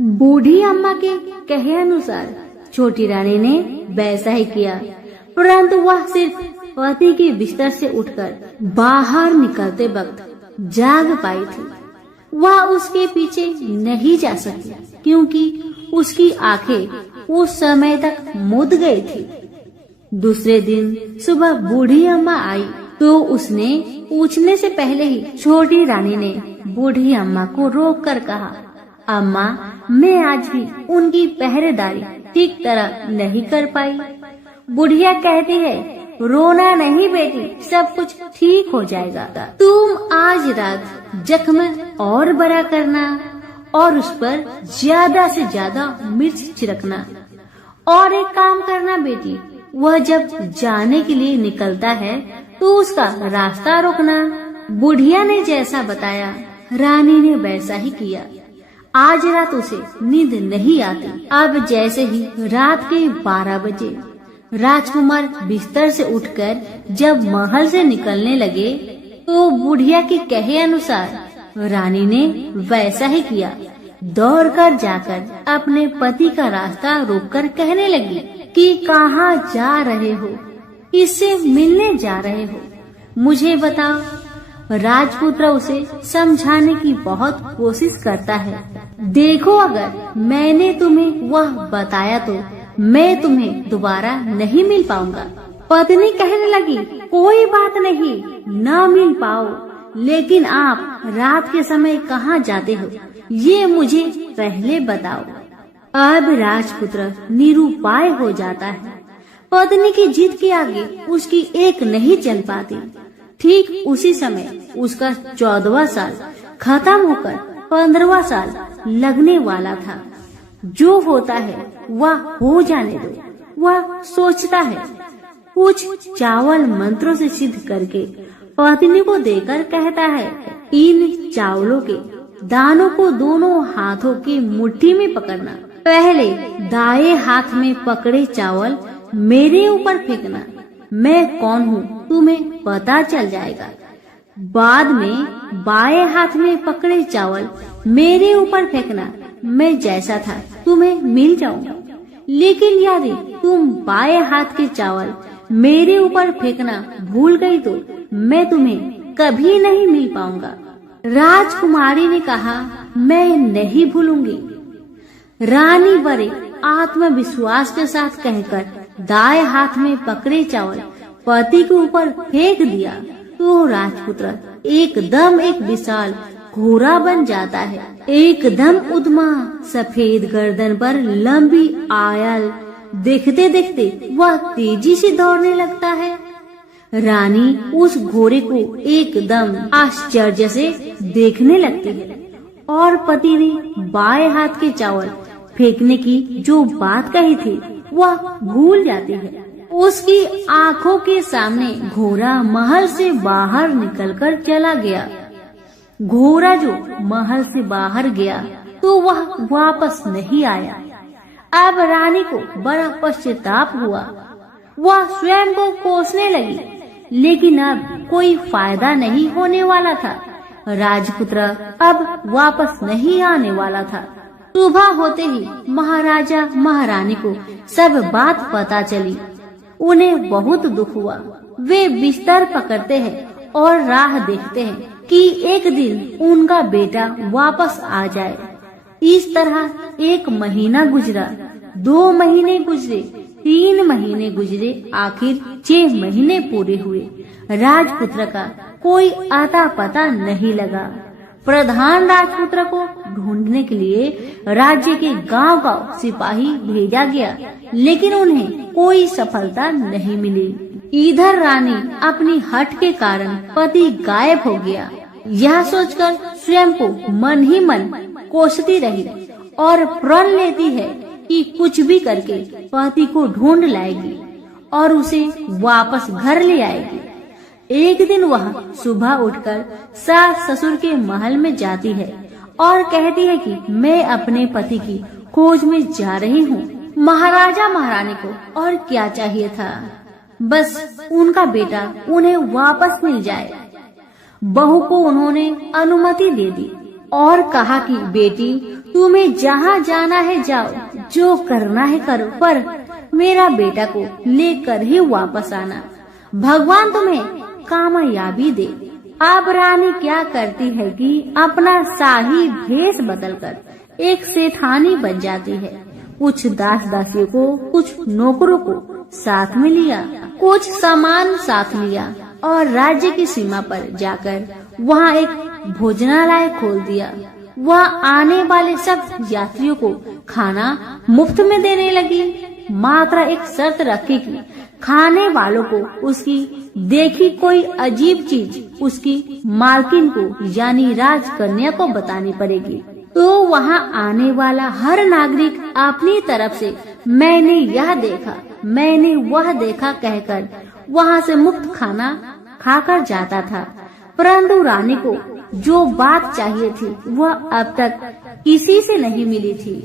बूढ़ी अम्मा के कहे अनुसार छोटी रानी ने वैसा ही किया, परंतु वह सिर्फ पति के बिस्तर से उठकर बाहर निकलते वक्त जाग पाई थी। वह उसके पीछे नहीं जा सकी क्योंकि उसकी आंखें उस समय तक मुद गई थी। दूसरे दिन सुबह बूढ़ी अम्मा आई तो उसने पूछने से पहले ही छोटी रानी ने बूढ़ी अम्मा को रोककर कहा, अम्मा, मैं आज भी उनकी पहरेदारी ठीक तरह नहीं कर पाई। बुढ़िया कहती है, रोना नहीं बेटी, सब कुछ ठीक हो जाएगा। तुम आज रात जख्म और बड़ा करना और उस पर ज्यादा से ज्यादा मिर्च छिड़कना। और एक काम करना बेटी, वह जब जाने के लिए निकलता है तो उसका रास्ता रोकना। बुढ़िया ने जैसा बताया रानी ने वैसा ही किया। आज रात उसे नींद नहीं आती। अब जैसे ही रात के 12 बजे राजकुमार बिस्तर से उठकर जब महल से निकलने लगे तो बुढ़िया के कहे अनुसार रानी ने वैसा ही किया। दौड़कर जाकर अपने पति का रास्ता रोककर कहने लगी कि कहाँ जा रहे हो, किससे मिलने जा रहे हो, मुझे बताओ। राजपुत्र उसे समझाने की बहुत कोशिश करता है। देखो, अगर मैंने तुम्हें वह बताया तो मैं तुम्हें दोबारा नहीं मिल पाऊंगा। पत्नी कहने लगी, कोई बात नहीं, न मिल पाओ, लेकिन आप रात के समय कहाँ जाते हो ये मुझे पहले बताओ। अब राजपुत्र निरुपाय हो जाता है। पत्नी की जिद के आगे उसकी एक नहीं चल पाती। ठीक उसी समय उसका 14वां साल खत्म होकर 15वां साल लगने वाला था। जो होता है वह हो जाने दो। वह सोचता है, कुछ चावल मंत्रों से सिद्ध करके पत्नी को देकर कहता है, इन चावलों के दानों को दोनों हाथों की मुट्ठी में पकड़ना। पहले दाएं हाथ में पकड़े चावल मेरे ऊपर फेंकना, मैं कौन हूँ तुम्हें पता चल जाएगा। बाद में बाएं हाथ में पकड़े चावल मेरे ऊपर फेंकना, मैं जैसा था तुम्हें मिल जाऊंगा। लेकिन यदि तुम बाएं हाथ के चावल मेरे ऊपर फेंकना भूल गई तो मैं तुम्हें कभी नहीं मिल पाऊंगा। राजकुमारी ने कहा, मैं नहीं भूलूंगी। रानी बड़े आत्मविश्वास के साथ कहकर दाएं हाथ में पकड़े चावल पति के ऊपर फेंक दिया तो राजपुत्र एकदम एक विशाल घोड़ा बन जाता है। एकदम उद्यमा सफेद गर्दन पर लंबी आयल, देखते देखते वह तेजी से दौड़ने लगता है। रानी उस घोड़े को एकदम आश्चर्य से देखने लगती है और पति ने बाएं हाथ के चावल फेंकने की जो बात कही थी वह भूल जाती है उसकी आंखों के सामने घोड़ा महल से बाहर निकलकर चला गया। घोड़ा जो महल से बाहर गया तो वह वापस नहीं आया। अब रानी को बड़ा पश्चाताप हुआ। वह स्वयं को कोसने लगी, लेकिन अब कोई फायदा नहीं होने वाला था। राजपुत्र अब वापस नहीं आने वाला था। सुबह होते ही महाराजा महारानी को सब बात पता चली। उन्हें बहुत दुख हुआ। वे बिस्तर पकड़ते हैं और राह देखते हैं कि एक दिन उनका बेटा वापस आ जाए। इस तरह 1 महीना गुजरा, 2 महीने गुजरे, 3 महीने गुजरे, आखिर 6 महीने पूरे हुए। राजपुत्र का कोई आता पता नहीं लगा। प्रधान राजपुत्र को ढूंढने के लिए राज्य के गांव-गांव सिपाही भेजा गया, लेकिन उन्हें कोई सफलता नहीं मिली। इधर रानी अपनी हठ के कारण पति गायब हो गया। यह सोचकर स्वयं को मन ही मन कोसती रही और प्रण लेती है कि कुछ भी करके पति को ढूंढ लाएगी और उसे वापस घर ले आएगी। एक दिन वह सुबह उठकर सास ससुर के महल में जाती है और कहती है कि मैं अपने पति की खोज में जा रही हूँ। महाराजा महारानी को और क्या चाहिए था, बस उनका बेटा उन्हें वापस मिल जाए। बहू को उन्होंने अनुमति दे दी और कहा कि बेटी तुम्हें जहाँ जाना है जाओ, जो करना है करो, पर मेरा बेटा को लेकर ही वापस आना। भगवान तुम्हें कामयाबी दे। अब रानी क्या करती है कि अपना शाही भेष बदलकर एक सेठानी बन जाती है। कुछ दास दासियों को, कुछ नौकरों को साथ में लिया, कुछ सामान साथ लिया और राज्य की सीमा पर जाकर वहाँ एक भोजनालय खोल दिया। वह आने वाले सब यात्रियों को खाना मुफ्त में देने लगी। मात्र एक शर्त रखी कि खाने वालों को उसकी देखी कोई अजीब चीज उसकी मालकिन को यानी राजकन्या को बतानी पड़ेगी। तो वहाँ आने वाला हर नागरिक अपनी तरफ से मैंने यह देखा, मैंने वह देखा कहकर वहाँ से मुफ्त खाना खाकर जाता था। परंतु रानी को जो बात चाहिए थी वह अब तक किसी से नहीं मिली थी।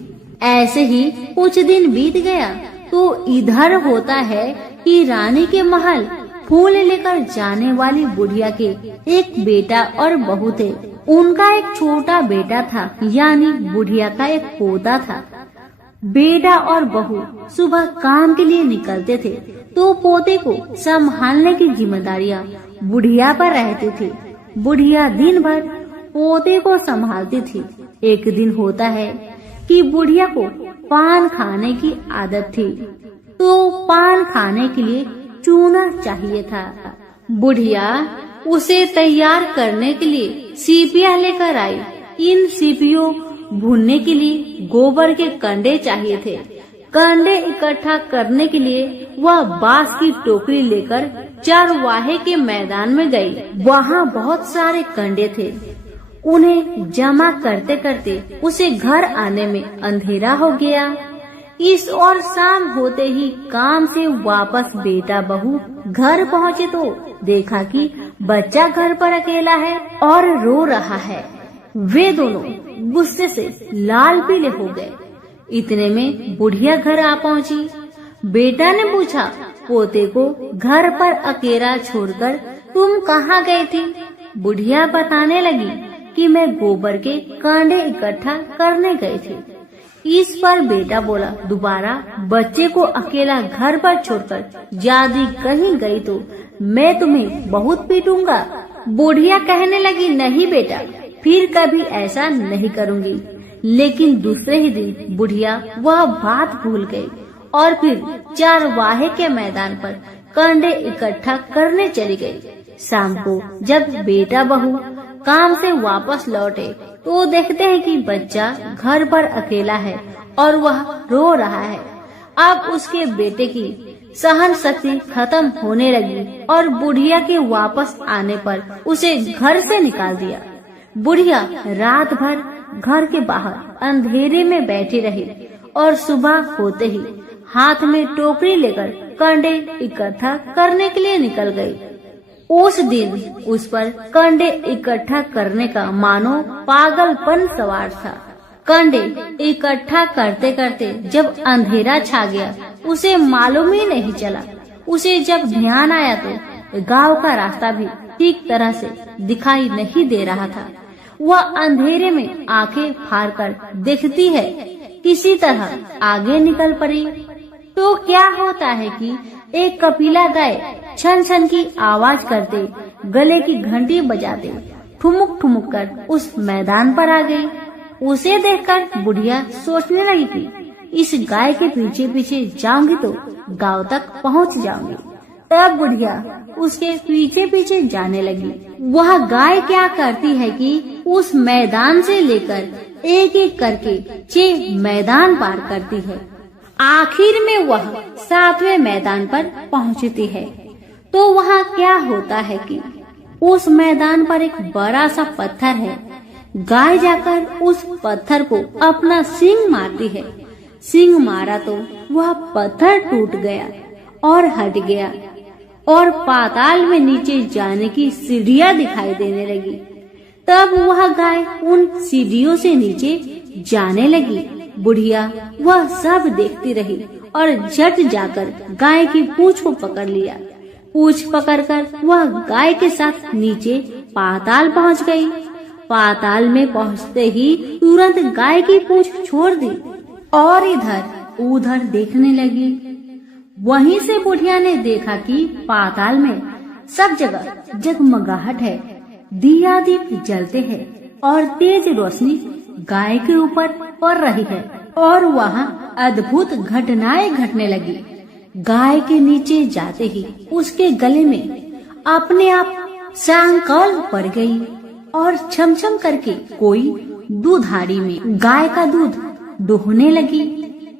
ऐसे ही कुछ दिन बीत गया तो इधर होता है कि रानी के महल फूल लेकर जाने वाली बुढ़िया के एक बेटा और बहू थे। उनका एक छोटा बेटा था, यानी बुढ़िया का एक पोता था। बेटा और बहू सुबह काम के लिए निकलते थे तो पोते को संभालने की जिम्मेदारियां बुढ़िया पर रहती थी। बुढ़िया दिन भर पोते को संभालती थी। एक दिन होता है कि बुढ़िया को पान खाने की आदत थी, तो पान खाने के लिए चूना चाहिए था। बुढ़िया उसे तैयार करने के लिए सीपियाँ लेकर आई। इन सीपियों भूनने के लिए गोबर के कंडे चाहिए थे। कंडे इकट्ठा करने के लिए वह बांस की टोकरी लेकर चरवाहे के मैदान में गई। वहाँ बहुत सारे कंडे थे। उन्हें जमा करते करते उसे घर आने में अंधेरा हो गया। इस और शाम होते ही काम से वापस बेटा बहू घर पहुँचे तो देखा कि बच्चा घर पर अकेला है और रो रहा है। वे दोनों गुस्से से लाल पीले हो गए। इतने में बुढ़िया घर आ पहुँची। बेटा ने पूछा, पोते को घर पर अकेला छोड़कर तुम कहाँ गई थी? बुढ़िया बताने लगी कि मैं गोबर के कांडे इकट्ठा करने गई थी। इस पर बेटा बोला, दोबारा बच्चे को अकेला घर पर छोड़कर यदि कहीं गई तो मैं तुम्हें बहुत पीटूंगा। बुढ़िया कहने लगी, नहीं बेटा, फिर कभी ऐसा नहीं करूंगी। लेकिन दूसरे ही दिन बुढ़िया वह बात भूल गई और फिर चरवाहे के मैदान पर कंडे इकट्ठा करने चली गई। शाम को जब बेटा बहू काम से वापस लौटे तो देखते हैं कि बच्चा घर पर अकेला है और वह रो रहा है। अब उसके बेटे की सहन शक्ति खत्म होने लगी और बुढ़िया के वापस आने पर उसे घर से निकाल दिया। बुढ़िया रात भर घर के बाहर अंधेरे में बैठी रही और सुबह होते ही हाथ में टोकरी लेकर कंडे इकट्ठा करने के लिए निकल गई। उस दिन उस पर कंडे इकट्ठा करने का मानो पागलपन सवार था। कंडे इकट्ठा करते करते जब अंधेरा छा गया, उसे मालूम ही नहीं चला। उसे जब ध्यान आया तो गांव का रास्ता भी ठीक तरह से दिखाई नहीं दे रहा था। वह अंधेरे में आंखें फाड़कर देखती है, किसी तरह आगे निकल पड़ी। तो क्या होता है कि एक कपिला गाय छन छन की आवाज करते, गले की घंटी बजाते ठुमुक ठुमुक कर उस मैदान पर आ गई। उसे देखकर बुढ़िया सोचने लगी कि इस गाय के पीछे पीछे जाऊंगी तो गांव तक पहुंच जाऊंगी। तब बुढ़िया उसके पीछे पीछे जाने लगी। वह गाय क्या करती है कि उस मैदान से लेकर एक एक करके 6 मैदान पार करती है। आखिर में वह 7वें मैदान पर पहुंचती है। तो वहाँ क्या होता है कि उस मैदान पर एक बड़ा सा पत्थर है। गाय जाकर उस पत्थर को अपना सींग मारती है। सींग मारा तो वह पत्थर टूट गया और हट गया और पाताल में नीचे जाने की सीढ़ियां दिखाई देने लगी। तब वह गाय उन सीढ़ियों से नीचे जाने लगी। बुढ़िया वह सब देखती रही और झट जाकर गाय की पूंछ को पकड़ लिया। पूंछ पकड़कर वह गाय के साथ नीचे पाताल पहुंच गई। पाताल में पहुंचते ही तुरंत गाय की पूंछ छोड़ दी और इधर उधर देखने लगी। वहीं से बुढ़िया ने देखा कि पाताल में सब जगह जगमगाहट है, दिया दीप जलते हैं और तेज रोशनी गाय के ऊपर पड़ रही है और वहाँ अद्भुत घटनाएं घटने लगी। गाय के नीचे जाते ही उसके गले में अपने आप सांकल पड़ गई और छमछम करके कोई दूधाड़ी में गाय का दूध दोहने लगी।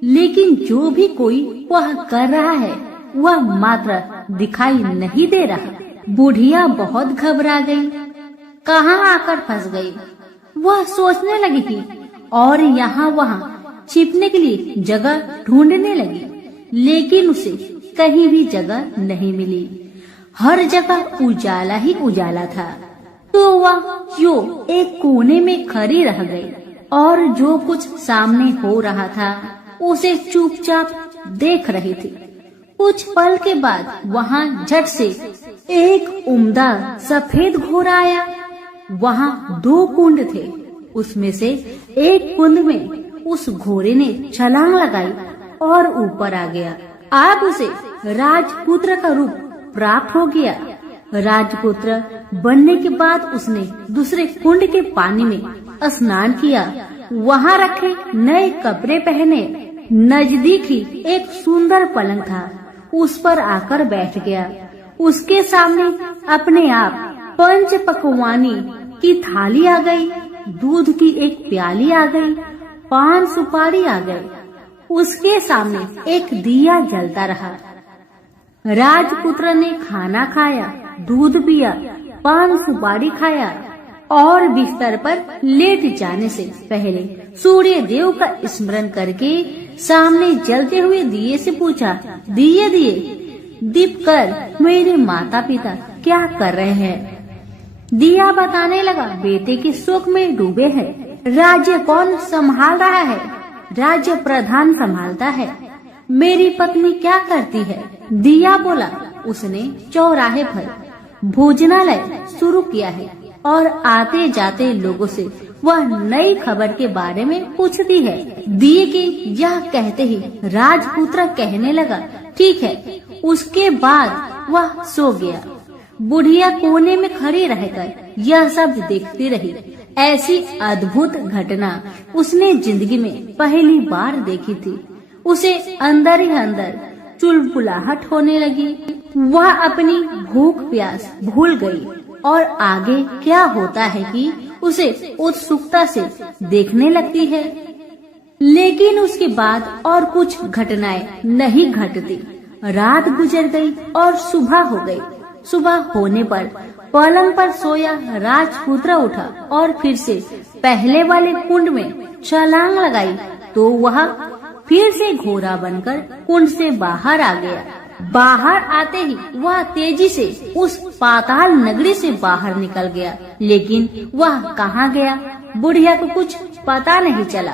लेकिन जो भी कोई वह कर रहा है वह मात्र दिखाई नहीं दे रहा। बुढ़िया बहुत घबरा गई, कहाँ आकर फंस गई। वह सोचने लगी थी और यहाँ वहाँ छिपने के लिए जगह ढूंढने लगी, लेकिन उसे कहीं भी जगह नहीं मिली। हर जगह उजाला ही उजाला था। तो वह जो एक कोने में खड़ी रह गई और जो कुछ सामने हो रहा था उसे चुपचाप देख रही थी। कुछ पल के बाद वहाँ झट से एक उम्दा सफेद घोड़ा आया। वहाँ 2 कुंड थे। उसमें से एक कुंड में उस घोड़े ने छलांग लगाई और ऊपर आ गया। अब उसे राजपुत्र का रूप प्राप्त हो गया। राजपुत्र बनने के बाद उसने दूसरे कुंड के पानी में स्नान किया। वहाँ रखे नए कपड़े पहने। नजदीक ही एक सुंदर पलंग था, उस पर आकर बैठ गया। उसके सामने अपने आप 5 पकवानी की थाली आ गई, दूध की एक प्याली आ गई, 5 सुपारी आ गए। उसके सामने एक दिया जलता रहा। राजपुत्र ने खाना खाया, दूध पिया, 5 सुपारी खाया और बिस्तर पर लेट जाने से पहले सूर्य देव का स्मरण करके सामने जलते हुए दिए से पूछा, दिए दीप कर मेरे माता पिता क्या कर रहे हैं। दिया बताने लगा, बेटे के शोक में डूबे हैं। राज्य कौन संभाल रहा है? राज्य प्रधान संभालता है। मेरी पत्नी क्या करती है? दिया बोला, उसने चौराहे पर भोजनालय शुरू किया है और आते जाते लोगों से वह नई खबर के बारे में पूछती है। दिए के यह कहते ही राजपुत्र कहने लगा, ठीक है। उसके बाद वह सो गया। बुढ़िया कोने में खड़ी रहकर यह सब देखती रही। ऐसी अद्भुत घटना उसने जिंदगी में पहली बार देखी थी। उसे अंदर ही अंदर चुलबुलाहट होने लगी। वह अपनी भूख प्यास भूल गई और आगे क्या होता है कि उसे उत्सुकता से देखने लगती है। लेकिन उसके बाद और कुछ घटनाएं नहीं घटती। रात गुजर गई और सुबह हो गई। सुबह होने पर पलंग पर सोया राजपुत्र उठा और फिर से पहले वाले कुंड में छलांग लगाई तो वह फिर से घोड़ा बनकर कुंड से बाहर आ गया। बाहर आते ही वह तेजी से उस पाताल नगरी से बाहर निकल गया, लेकिन वह कहाँ गया बुढ़िया को कुछ पता नहीं चला।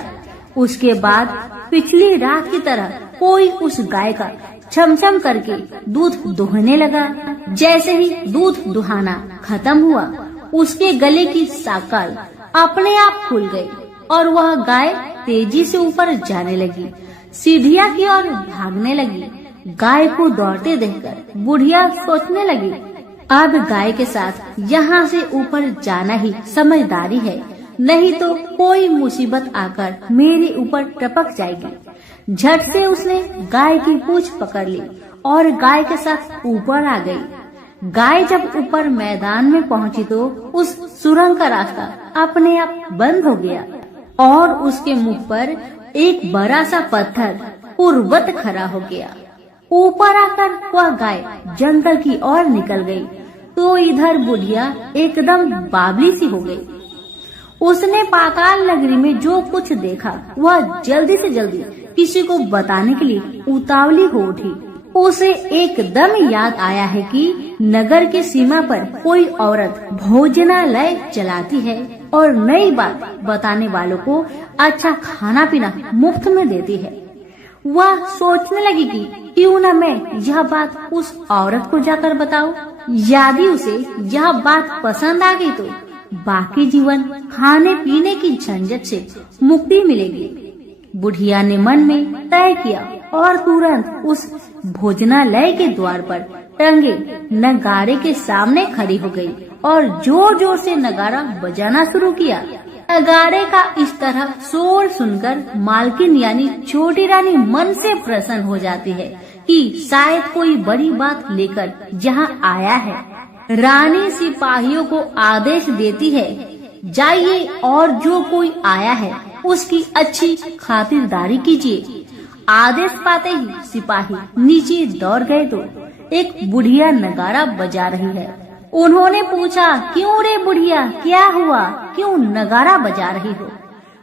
उसके बाद पिछली रात की तरह कोई उस गाय का छमछम करके दूध दुहने लगा। जैसे ही दूध दुहाना खत्म हुआ, उसके गले की साकल अपने आप खुल गई और वह गाय तेजी से ऊपर जाने लगी, सीढ़ियाँ की ओर भागने लगी। गाय को दौड़ते देखकर बुढ़िया सोचने लगी, अब गाय के साथ यहाँ से ऊपर जाना ही समझदारी है, नहीं तो कोई मुसीबत आकर मेरे ऊपर टपक जाएगी। झट से उसने गाय की पूंछ पकड़ ली और गाय के साथ ऊपर आ गई। गाय जब ऊपर मैदान में पहुंची तो उस सुरंग का रास्ता अपने आप बंद हो गया और उसके मुख पर एक बड़ा सा पत्थर उर्वत खड़ा हो गया। ऊपर आकर वह गाय जंगल की ओर निकल गई तो इधर बुढ़िया एकदम बावली सी हो गई। उसने पाताल नगरी में जो कुछ देखा वह जल्दी से जल्दी किसी को बताने के लिए उतावली हो उठी। उसे एकदम याद आया है कि नगर के सीमा पर कोई औरत भोजनालय चलाती है और नई बात बताने वालों को अच्छा खाना पीना मुफ्त में देती है। वह सोचने लगी कि क्यों न मैं यह बात उस औरत को जाकर बताऊं। यदि उसे यह बात पसंद आ गई तो बाकी जीवन खाने पीने की झंझट से मुक्ति मिलेगी। बुढ़िया ने मन में तय किया और तुरंत उस भोजनालय के द्वार पर टंगे नगाड़े के सामने खड़ी हो गई और जोर जोर से नगाड़ा बजाना शुरू किया। नगाड़े का इस तरह शोर सुनकर मालकिन यानी छोटी रानी मन से प्रसन्न हो जाती है कि शायद कोई बड़ी बात लेकर यहाँ आया है। रानी सिपाहियों को आदेश देती है, जाइए और जो कोई आया है उसकी अच्छी खातिरदारी कीजिए। आदेश पाते ही सिपाही नीचे दौड़ गए तो एक बुढ़िया नगाड़ा बजा रही है। उन्होंने पूछा, क्यों रे बुढ़िया, क्या हुआ, क्यों नगाड़ा बजा रही हो?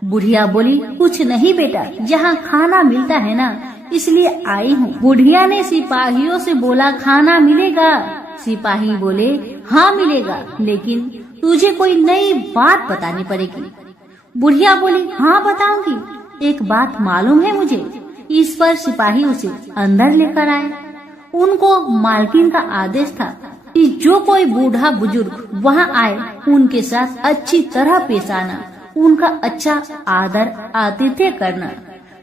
बुढ़िया बोली, कुछ नहीं बेटा, यहाँ खाना मिलता है ना, इसलिए आई हूँ। बुढ़िया ने सिपाहियों से बोला, खाना मिलेगा? सिपाही बोले, हाँ मिलेगा, लेकिन तुझे कोई नई बात बतानी पड़ेगी। बुढ़िया बोली, हाँ बताऊंगी, एक बात मालूम है मुझे। इस पर सिपाही उसे अंदर लेकर आए। उनको मालकिन का आदेश था कि जो कोई बूढ़ा बुजुर्ग वहाँ आए उनके साथ अच्छी तरह पेश आना, उनका अच्छा आदर आतिथ्य करना।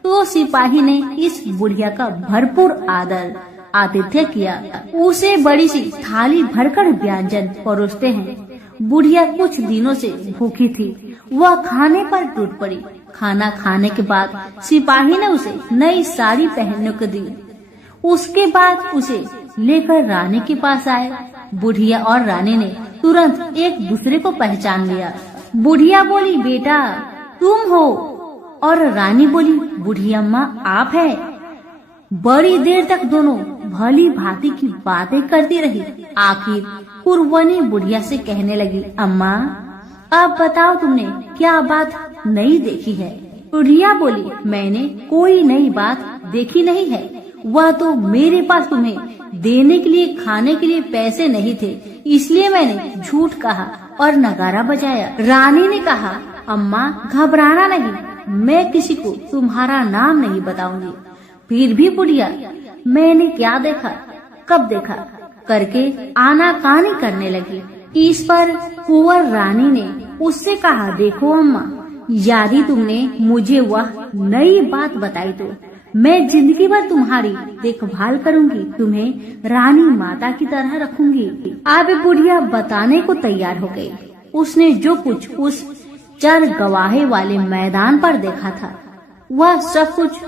तो सिपाही ने इस बुढ़िया का भरपूर आदर आतिथ्य किया। उसे बड़ी सी थाली भरकर व्यंजन परोसते हैं। बुढ़िया कुछ दिनों से भूखी थी, वह खाने पर टूट पड़ी। खाना खाने के बाद सिपाही ने उसे नई साड़ी पहनने को दी। उसके बाद उसे लेकर रानी के पास आए। बुढ़िया और रानी ने तुरंत एक दूसरे को पहचान लिया। बुढ़िया बोली, बेटा तुम हो? और रानी बोली, बूढ़ी अम्मा आप है? बड़ी देर तक दोनों भली भांति की बातें करती रही। आखिर पुरवनी बुढ़िया से कहने लगी, अम्मा अब बताओ तुमने क्या बात नई देखी है? बुढ़िया बोली, मैंने कोई नई बात देखी नहीं है, वह तो मेरे पास तुम्हें देने के लिए खाने के लिए पैसे नहीं थे, इसलिए मैंने झूठ कहा और नगाड़ा बजाया। रानी ने कहा, अम्मा घबराना नहीं, मैं किसी को तुम्हारा नाम नहीं बताऊंगी। फिर भी बुढ़िया मैंने क्या देखा, कब देखा करके आनाकानी करने लगी। इस पर कुंवर रानी ने उससे कहा, देखो अम्मा, यदि तुमने मुझे वह नई बात बताई तो मैं जिंदगी भर तुम्हारी देखभाल करूंगी, तुम्हें रानी माता की तरह रखूंगी। अब बुढ़िया बताने को तैयार हो गई। उसने जो कुछ उस चर गवाहे वाले मैदान पर देखा था वह सब कुछ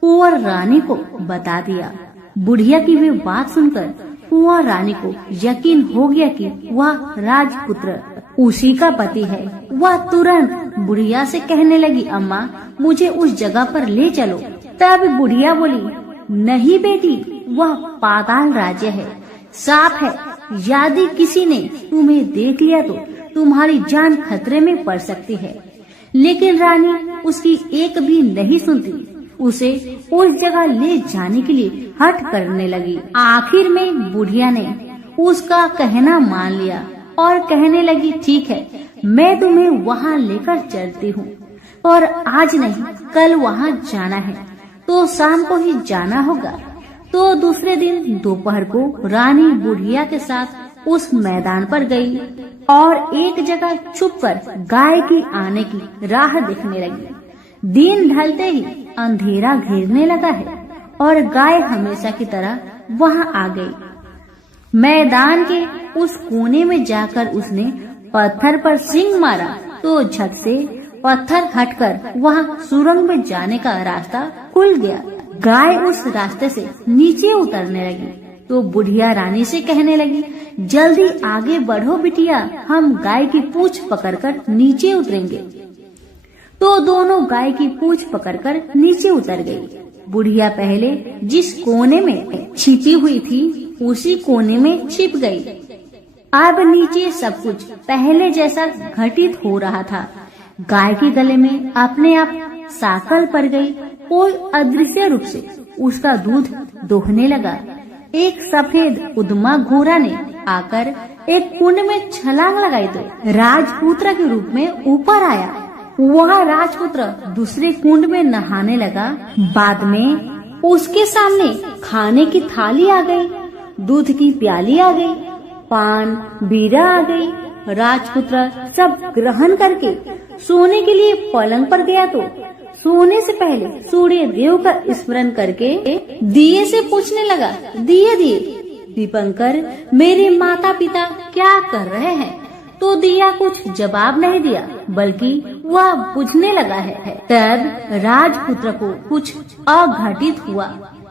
कुंवर रानी को बता दिया। बुढ़िया की वे बात सुनकर कुंवर रानी को यकीन हो गया कि वह राजपुत्र उसी का पति है। वह तुरंत बुढ़िया से कहने लगी, अम्मा मुझे उस जगह पर ले चलो। तब बुढ़िया बोली, नहीं बेटी, वह पाताल राज्य है, साफ है, यदि किसी ने तुम्हें देख लिया तो तुम्हारी जान खतरे में पड़ सकती है। लेकिन रानी उसकी एक भी नहीं सुनती। उसे उस जगह ले जाने के लिए हठ करने लगी। आखिर में बुढ़िया ने उसका कहना मान लिया और कहने लगी, ठीक है, मैं तुम्हें वहाँ लेकर चलती हूँ, और आज नहीं कल वहाँ जाना है तो शाम को ही जाना होगा। तो दूसरे दिन दोपहर को रानी बुढ़िया के साथ उस मैदान पर गई और एक जगह छुपकर गाय की आने की राह देखने लगी। दिन ढलते ही अंधेरा घेरने लगा है और गाय हमेशा की तरह वहां आ गई। मैदान के उस कोने में जाकर उसने पत्थर पर सींग मारा तो झट से पत्थर हटकर वहां सुरंग में जाने का रास्ता खुल गया। गाय उस रास्ते से नीचे उतरने लगी तो बुढ़िया रानी से कहने लगी, जल्दी आगे बढ़ो बिटिया, हम गाय की पूंछ पकड़कर नीचे उतरेंगे। तो दोनों गाय की पूंछ पकड़कर नीचे उतर गई। बुढ़िया पहले जिस कोने में छिपी हुई थी उसी कोने में छिप गई। अब नीचे सब कुछ पहले जैसा घटित हो रहा था। गाय के गले में अपने आप साकल पड़ गई। कोई अदृश्य रूप से उसका दूध दोहने लगा। एक सफेद उद्मा घोड़ा ने आकर एक कुंड में छलांग लगाई तो राजपुत्र के रूप में ऊपर आया। वह राजपुत्र दूसरे कुंड में नहाने लगा। बाद में उसके सामने खाने की थाली आ गई, दूध की प्याली आ गई, पान बीड़ा आ गई। राजपुत्र सब ग्रहण करके सोने के लिए पलंग पर गया तो सोने से पहले सूर्य देव का स्मरण करके दिए से पूछने लगा, दिए दिए दीपंकर, मेरे माता पिता क्या कर रहे हैं? तो दिया कुछ जवाब नहीं दिया बल्कि वह बुझने लगा है। तब राजपुत्र को कुछ अघटित हुआ।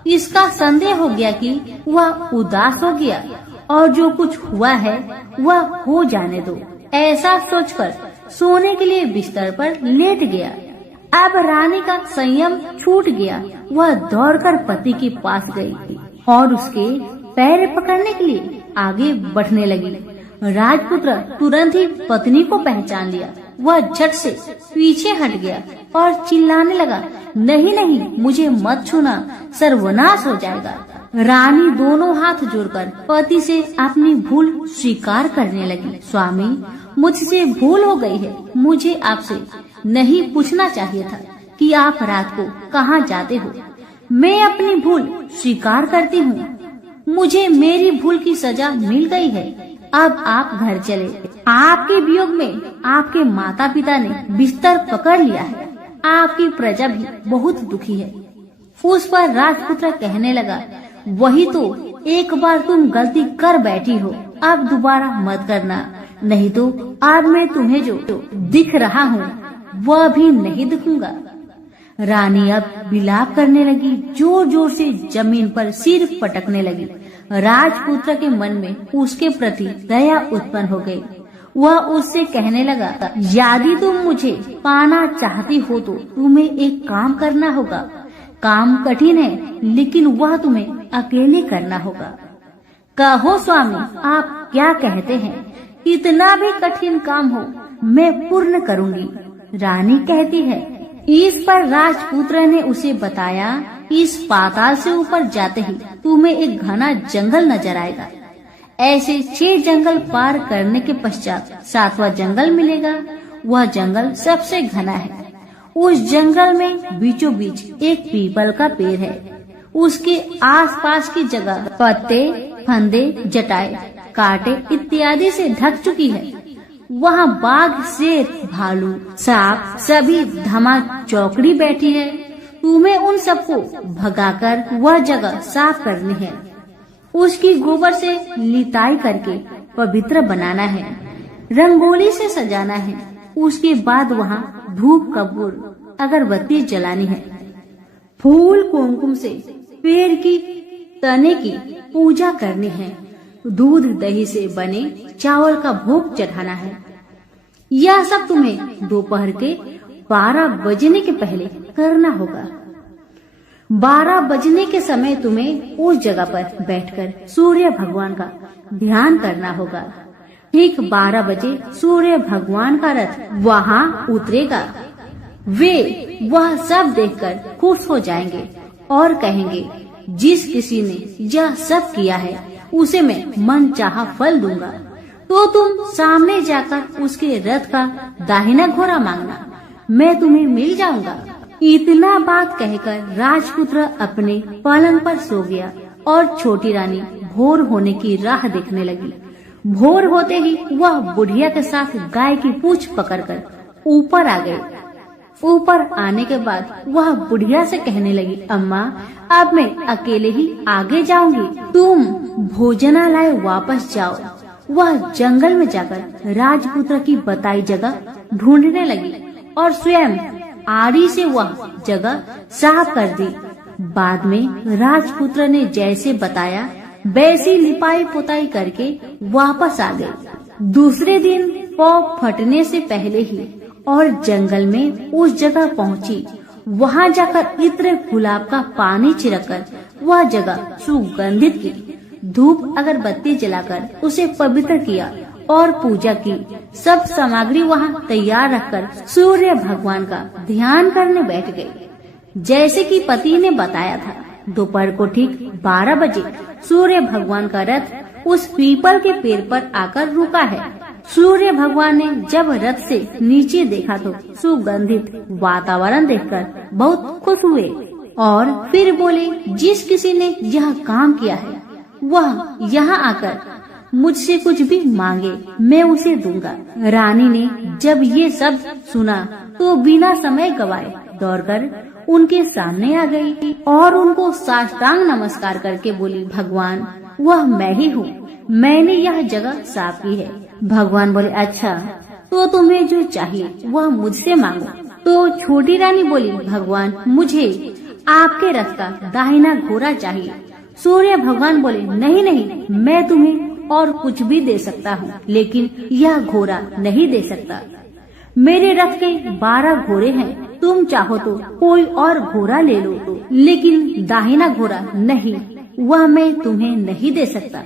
इसका संदेह हो गया कि वह उदास हो गया और जो कुछ हुआ है वह हो जाने दो। ऐसा सोचकर सोने के लिए बिस्तर पर लेट गया। अब रानी का संयम छूट गया। वह दौड़कर पति के पास गई और उसके पैर पकड़ने के लिए आगे बढ़ने लगी। राजपुत्र तुरंत ही पत्नी को पहचान लिया। वह झट से पीछे हट गया और चिल्लाने लगा, नहीं नहीं, मुझे मत छूना, सर्वनाश हो जाएगा। रानी दोनों हाथ जोड़कर पति से अपनी भूल स्वीकार करने लगी। स्वामी, मुझसे भूल हो गई है। मुझे आपसे नहीं पूछना चाहिए था कि आप रात को कहाँ जाते हो। मैं अपनी भूल स्वीकार करती हूँ। मुझे मेरी भूल की सजा मिल गई है। अब आप घर चले। आपके वियोग में आपके माता पिता ने बिस्तर पकड़ लिया है। आपकी प्रजा भी बहुत दुखी है। उस पर राजपुत्र कहने लगा, वही तो, एक बार तुम गलती कर बैठी हो, अब दोबारा मत करना, नहीं तो अब मैं तुम्हें जो दिख रहा हूँ वह भी नहीं दिखूंगा। रानी अब विलाप करने लगी, जोर जोर से जमीन पर सिर पटकने लगी। राजपुत्र के मन में उसके प्रति दया उत्पन्न हो गई। वह उससे कहने लगा, यदि तुम मुझे पाना चाहती हो तो तुम्हें एक काम करना होगा। काम कठिन है लेकिन वह तुम्हें अकेले करना होगा। कहो स्वामी, आप क्या कहते हैं? इतना भी कठिन काम हो मैं पूर्ण करूंगी। रानी कहती है। इस पर राजपुत्र ने उसे बताया, इस पाताल से ऊपर जाते ही तुम्हें एक घना जंगल नजर आएगा। ऐसे 6 जंगल पार करने के पश्चात 7वां जंगल मिलेगा। वह जंगल सबसे घना है। उस जंगल में बीचों बीच एक पीपल का पेड़ है। उसके आसपास की जगह पत्ते, फंदे, जटाएं, कांटे इत्यादि से ढक चुकी है। वहाँ बाघ, शेर, भालू, सांप सभी धमा चौकड़ी बैठी है। तुम्हें उन सबको भगाकर वह जगह साफ करनी है। उसकी गोबर से लिताई करके पवित्र बनाना है। रंगोली से सजाना है। उसके बाद वहाँ धूप, कपूर, अगरबत्ती जलानी है। फूल कुमकुम से पेड़ की तने की पूजा करनी है। दूध दही से बने चावल का भोग चढ़ाना है। यह सब तुम्हें दोपहर के 12 बजने के पहले करना होगा। 12 बजने के समय तुम्हें उस जगह पर बैठकर सूर्य भगवान का ध्यान करना होगा। ठीक 12 बजे सूर्य भगवान का रथ वहाँ उतरेगा। वे वह सब देखकर खुश हो जाएंगे और कहेंगे, जिस किसी ने यह सब किया है उसे मैं मनचाहा फल दूंगा। तो तुम सामने जाकर उसके रथ का दाहिना घोड़ा मांगना, मैं तुम्हें मिल जाऊंगा। इतना बात कहकर राजपुत्र अपने पलंग पर सो गया और छोटी रानी भोर होने की राह देखने लगी। भोर होते ही वह बुढ़िया के साथ गाय की पूंछ पकड़कर ऊपर आ गई। ऊपर आने के बाद वह बुढ़िया से कहने लगी, अम्मा अब मैं अकेले ही आगे जाऊंगी, तुम भोजनालय वापस जाओ। वह जंगल में जाकर राजपुत्र की बताई जगह ढूंढने लगी और स्वयं आरी से वह जगह साफ कर दी। बाद में राजपुत्र ने जैसे बताया वैसी लिपाई पुताई करके वापस आ गई। दूसरे दिन पौ फटने से पहले ही और जंगल में उस जगह पहुंची। वहां जाकर इत्र गुलाब का पानी छिड़ककर वह जगह सुगंधित की। धूप अगरबत्ती जलाकर उसे पवित्र किया और पूजा की। सब सामग्री वहां तैयार रखकर सूर्य भगवान का ध्यान करने बैठ गई। जैसे कि पति ने बताया था, दोपहर को ठीक 12 बजे सूर्य भगवान का रथ उस पीपल के पेड़ पर आकर रुका है। सूर्य भगवान ने जब रथ से नीचे देखा तो सुगंधित वातावरण देखकर बहुत खुश हुए और फिर बोले, जिस किसी ने यह काम किया है वह यहाँ आकर मुझसे कुछ भी मांगे, मैं उसे दूंगा। रानी ने जब ये सब सुना तो बिना समय गवाए दौड़कर उनके सामने आ गई और उनको साष्टांग नमस्कार करके बोली, भगवान वह मैं ही हूँ, मैंने यह जगह साफ की है। भगवान बोले, अच्छा तो तुम्हें जो चाहिए वह मुझसे मांगो। तो छोटी रानी बोली, भगवान मुझे आपके रथ का दाहिना घोड़ा चाहिए। सूर्य भगवान बोले, नहीं नहीं, मैं तुम्हें और कुछ भी दे सकता हूँ, लेकिन यह घोड़ा नहीं दे सकता। मेरे रथ के 12 घोड़े हैं, तुम चाहो तो कोई और घोड़ा ले लो, लेकिन दाहिना घोड़ा नहीं, वह मैं तुम्हें नहीं दे सकता।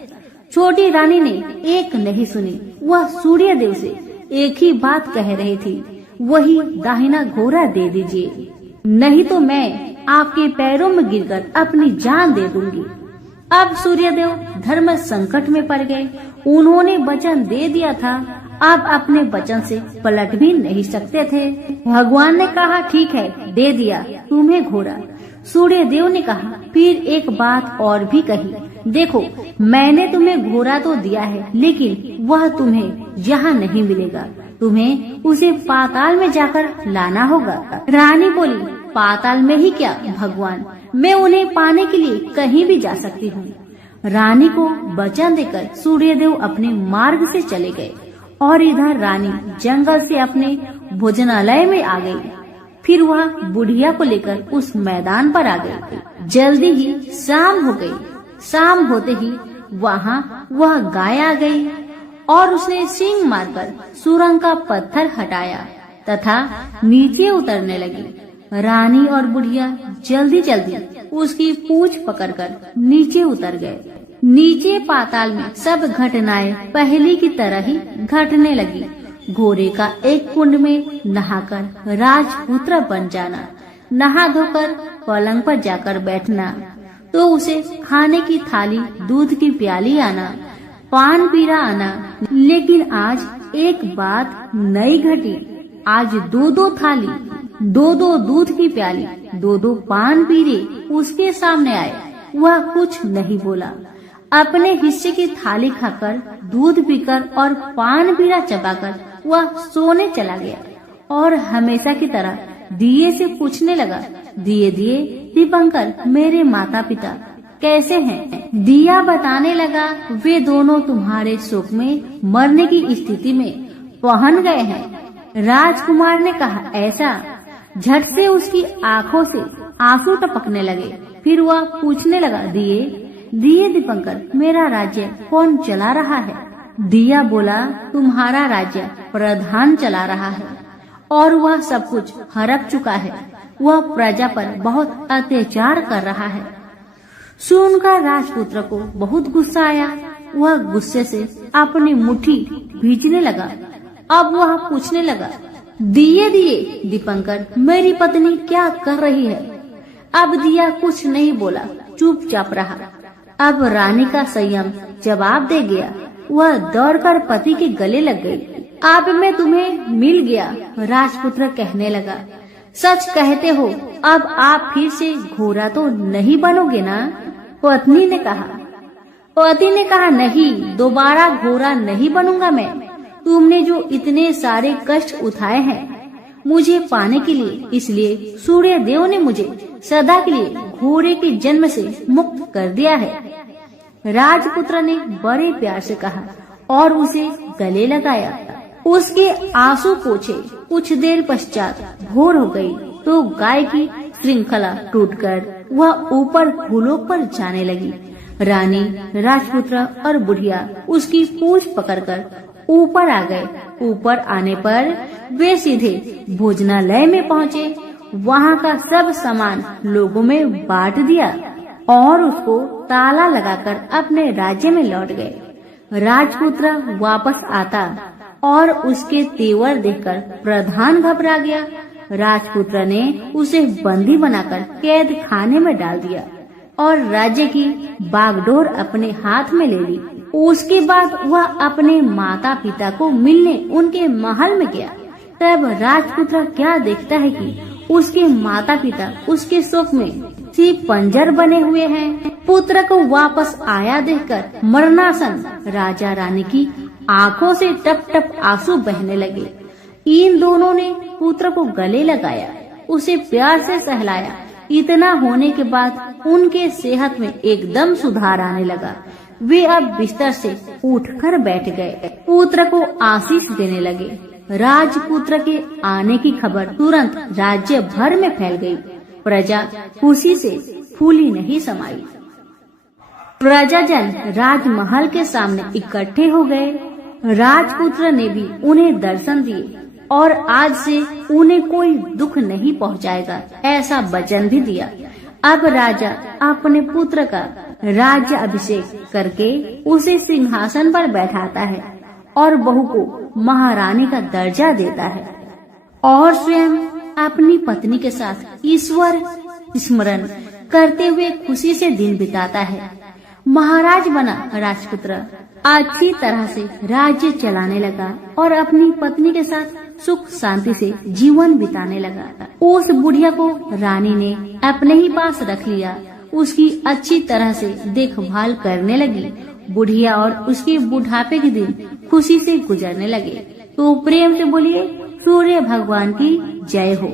छोटी रानी ने एक नहीं सुनी, वह सूर्य देव से एक ही बात कह रही थी, वही दाहिना घोड़ा दे दीजिए, नहीं तो मैं आपके पैरों में गिरकर अपनी जान दे दूंगी। अब सूर्यदेव धर्म संकट में पड़ गए। उन्होंने वचन दे दिया था, अब अपने वचन से पलट भी नहीं सकते थे। भगवान ने कहा, ठीक है, दे दिया तुम्हें घोड़ा। सूर्यदेव ने कहा, फिर एक बात और भी कही, देखो मैंने तुम्हें घोड़ा तो दिया है, लेकिन वह तुम्हें यहाँ नहीं मिलेगा, तुम्हें उसे पाताल में जाकर लाना होगा। रानी बोली, पाताल में ही क्या भगवान, मैं उन्हें पाने के लिए कहीं भी जा सकती हूँ। रानी को वचन देकर सूर्यदेव अपने मार्ग से चले गए और इधर रानी जंगल से अपने भोजनालय में आ गई। फिर वह बुढ़िया को लेकर उस मैदान पर आ गई। जल्दी ही शाम हो गई। शाम होते ही वहाँ वह गाय आ गई और उसने सींग मारकर सुरंग का पत्थर हटाया तथा नीचे उतरने लगी। रानी और बुढ़िया जल्दी जल्दी उसकी पूंछ पकड़कर नीचे उतर गए। नीचे पाताल में सब घटनाएं पहले की तरह ही घटने लगी। घोड़े का एक कुंड में नहाकर राजपुत्र बन जाना, नहा धोकर पलंग पर जाकर बैठना, तो उसे खाने की थाली, दूध की प्याली आना, पान पीरा आना। लेकिन आज एक बात नई घटी। आज 2-2 थाली, 2-2 दूध की प्याली, 2-2 पान पीरे उसके सामने आए। वह कुछ नहीं बोला। अपने हिस्से की थाली खाकर, दूध पीकर और पान पीरा चबाकर वह सोने चला गया और हमेशा की तरह दिए से पूछने लगा, दिए दिए दीपंकर, मेरे माता पिता कैसे हैं? दिया बताने लगा, वे दोनों तुम्हारे शोक में मरने की स्थिति में पहुंच गए हैं। राजकुमार ने कहा, ऐसा? झट से उसकी आंखों से आंसू टपकने लगे। फिर वह पूछने लगा, दिए दिए दीपंकर, मेरा राज्य कौन चला रहा है? दिया बोला, तुम्हारा राज्य प्रधान चला रहा है और वह सब कुछ हड़प चुका है। वह प्रजा पर बहुत अत्याचार कर रहा है। सुनकर राजपुत्र को बहुत गुस्सा आया। वह गुस्से से अपनी मुट्ठी भींचने लगा। अब वह पूछने लगा, दिए दिए दीपंकर, मेरी पत्नी क्या कर रही है? अब दिया कुछ नहीं बोला, चुपचाप रहा। अब रानी का संयम जवाब दे गया। वह दौड़कर पति के गले लग गई। अब मैं तुम्हें मिल गया, राजपुत्र कहने लगा। सच कहते हो, अब आप फिर से घोड़ा तो नहीं बनोगे ना? पत्नी ने कहा। पति ने कहा, नहीं, दोबारा घोड़ा नहीं बनूंगा मैं। तुमने जो इतने सारे कष्ट उठाए हैं मुझे पाने के लिए, इसलिए सूर्य देव ने मुझे सदा के लिए घोड़े के जन्म से मुक्त कर दिया है। राजपुत्र ने बड़े प्यार से कहा और उसे गले लगाया। उसके आंसू पोंछे। कुछ देर पश्चात भोर हो गई तो गाय की श्रृंखला टूटकर वह ऊपर भूलोक पर जाने लगी। रानी, राजपुत्र और बुढ़िया उसकी पूंछ पकड़कर ऊपर आ गए। ऊपर आने पर वे सीधे भोजनालय में पहुँचे। वहाँ का सब सामान लोगों में बांट दिया और उसको ताला लगाकर अपने राज्य में लौट गए। राजपुत्र वापस आता और उसके तेवर देखकर प्रधान घबरा गया। राजपुत्र ने उसे बंदी बनाकर कैद खाने में डाल दिया और राज्य की बागडोर अपने हाथ में ले ली। उसके बाद वह अपने माता पिता को मिलने उनके महल में गया। तब राजपुत्र क्या देखता है कि उसके माता पिता उसके शोक में सिर्फ पंजर बने हुए हैं। पुत्र को वापस आया देखकर मरणासन राजा रानी की आंखों से टप टप आंसू बहने लगे। इन दोनों ने पुत्र को गले लगाया, उसे प्यार से सहलाया। इतना होने के बाद उनके सेहत में एकदम सुधार आने लगा। वे अब बिस्तर से उठकर बैठ गए, पुत्र को आशीष देने लगे। राजपुत्र के आने की खबर तुरंत राज्य भर में फैल गई। प्रजा खुशी से फूली नहीं समाई। प्रजाजन राजमहल के सामने इकट्ठे हो गए। राजपुत्र ने भी उन्हें दर्शन दिए और आज से उन्हें कोई दुख नहीं पहुंचाएगा, ऐसा वचन भी दिया। अब राजा अपने पुत्र का राज्य अभिषेक करके उसे सिंहासन पर बैठाता है और बहू को महारानी का दर्जा देता है और स्वयं अपनी पत्नी के साथ ईश्वर स्मरण करते हुए खुशी से दिन बिताता है। महाराज बना राजपुत्र अच्छी तरह से राज्य चलाने लगा और अपनी पत्नी के साथ सुख शांति से जीवन बिताने लगा। उस बुढ़िया को रानी ने अपने ही पास रख लिया, उसकी अच्छी तरह से देखभाल करने लगी। बुढ़िया और उसके बुढ़ापे के दिन खुशी से गुजरने लगे। तो प्रेम से बोलिए, सूर्य भगवान की जय हो।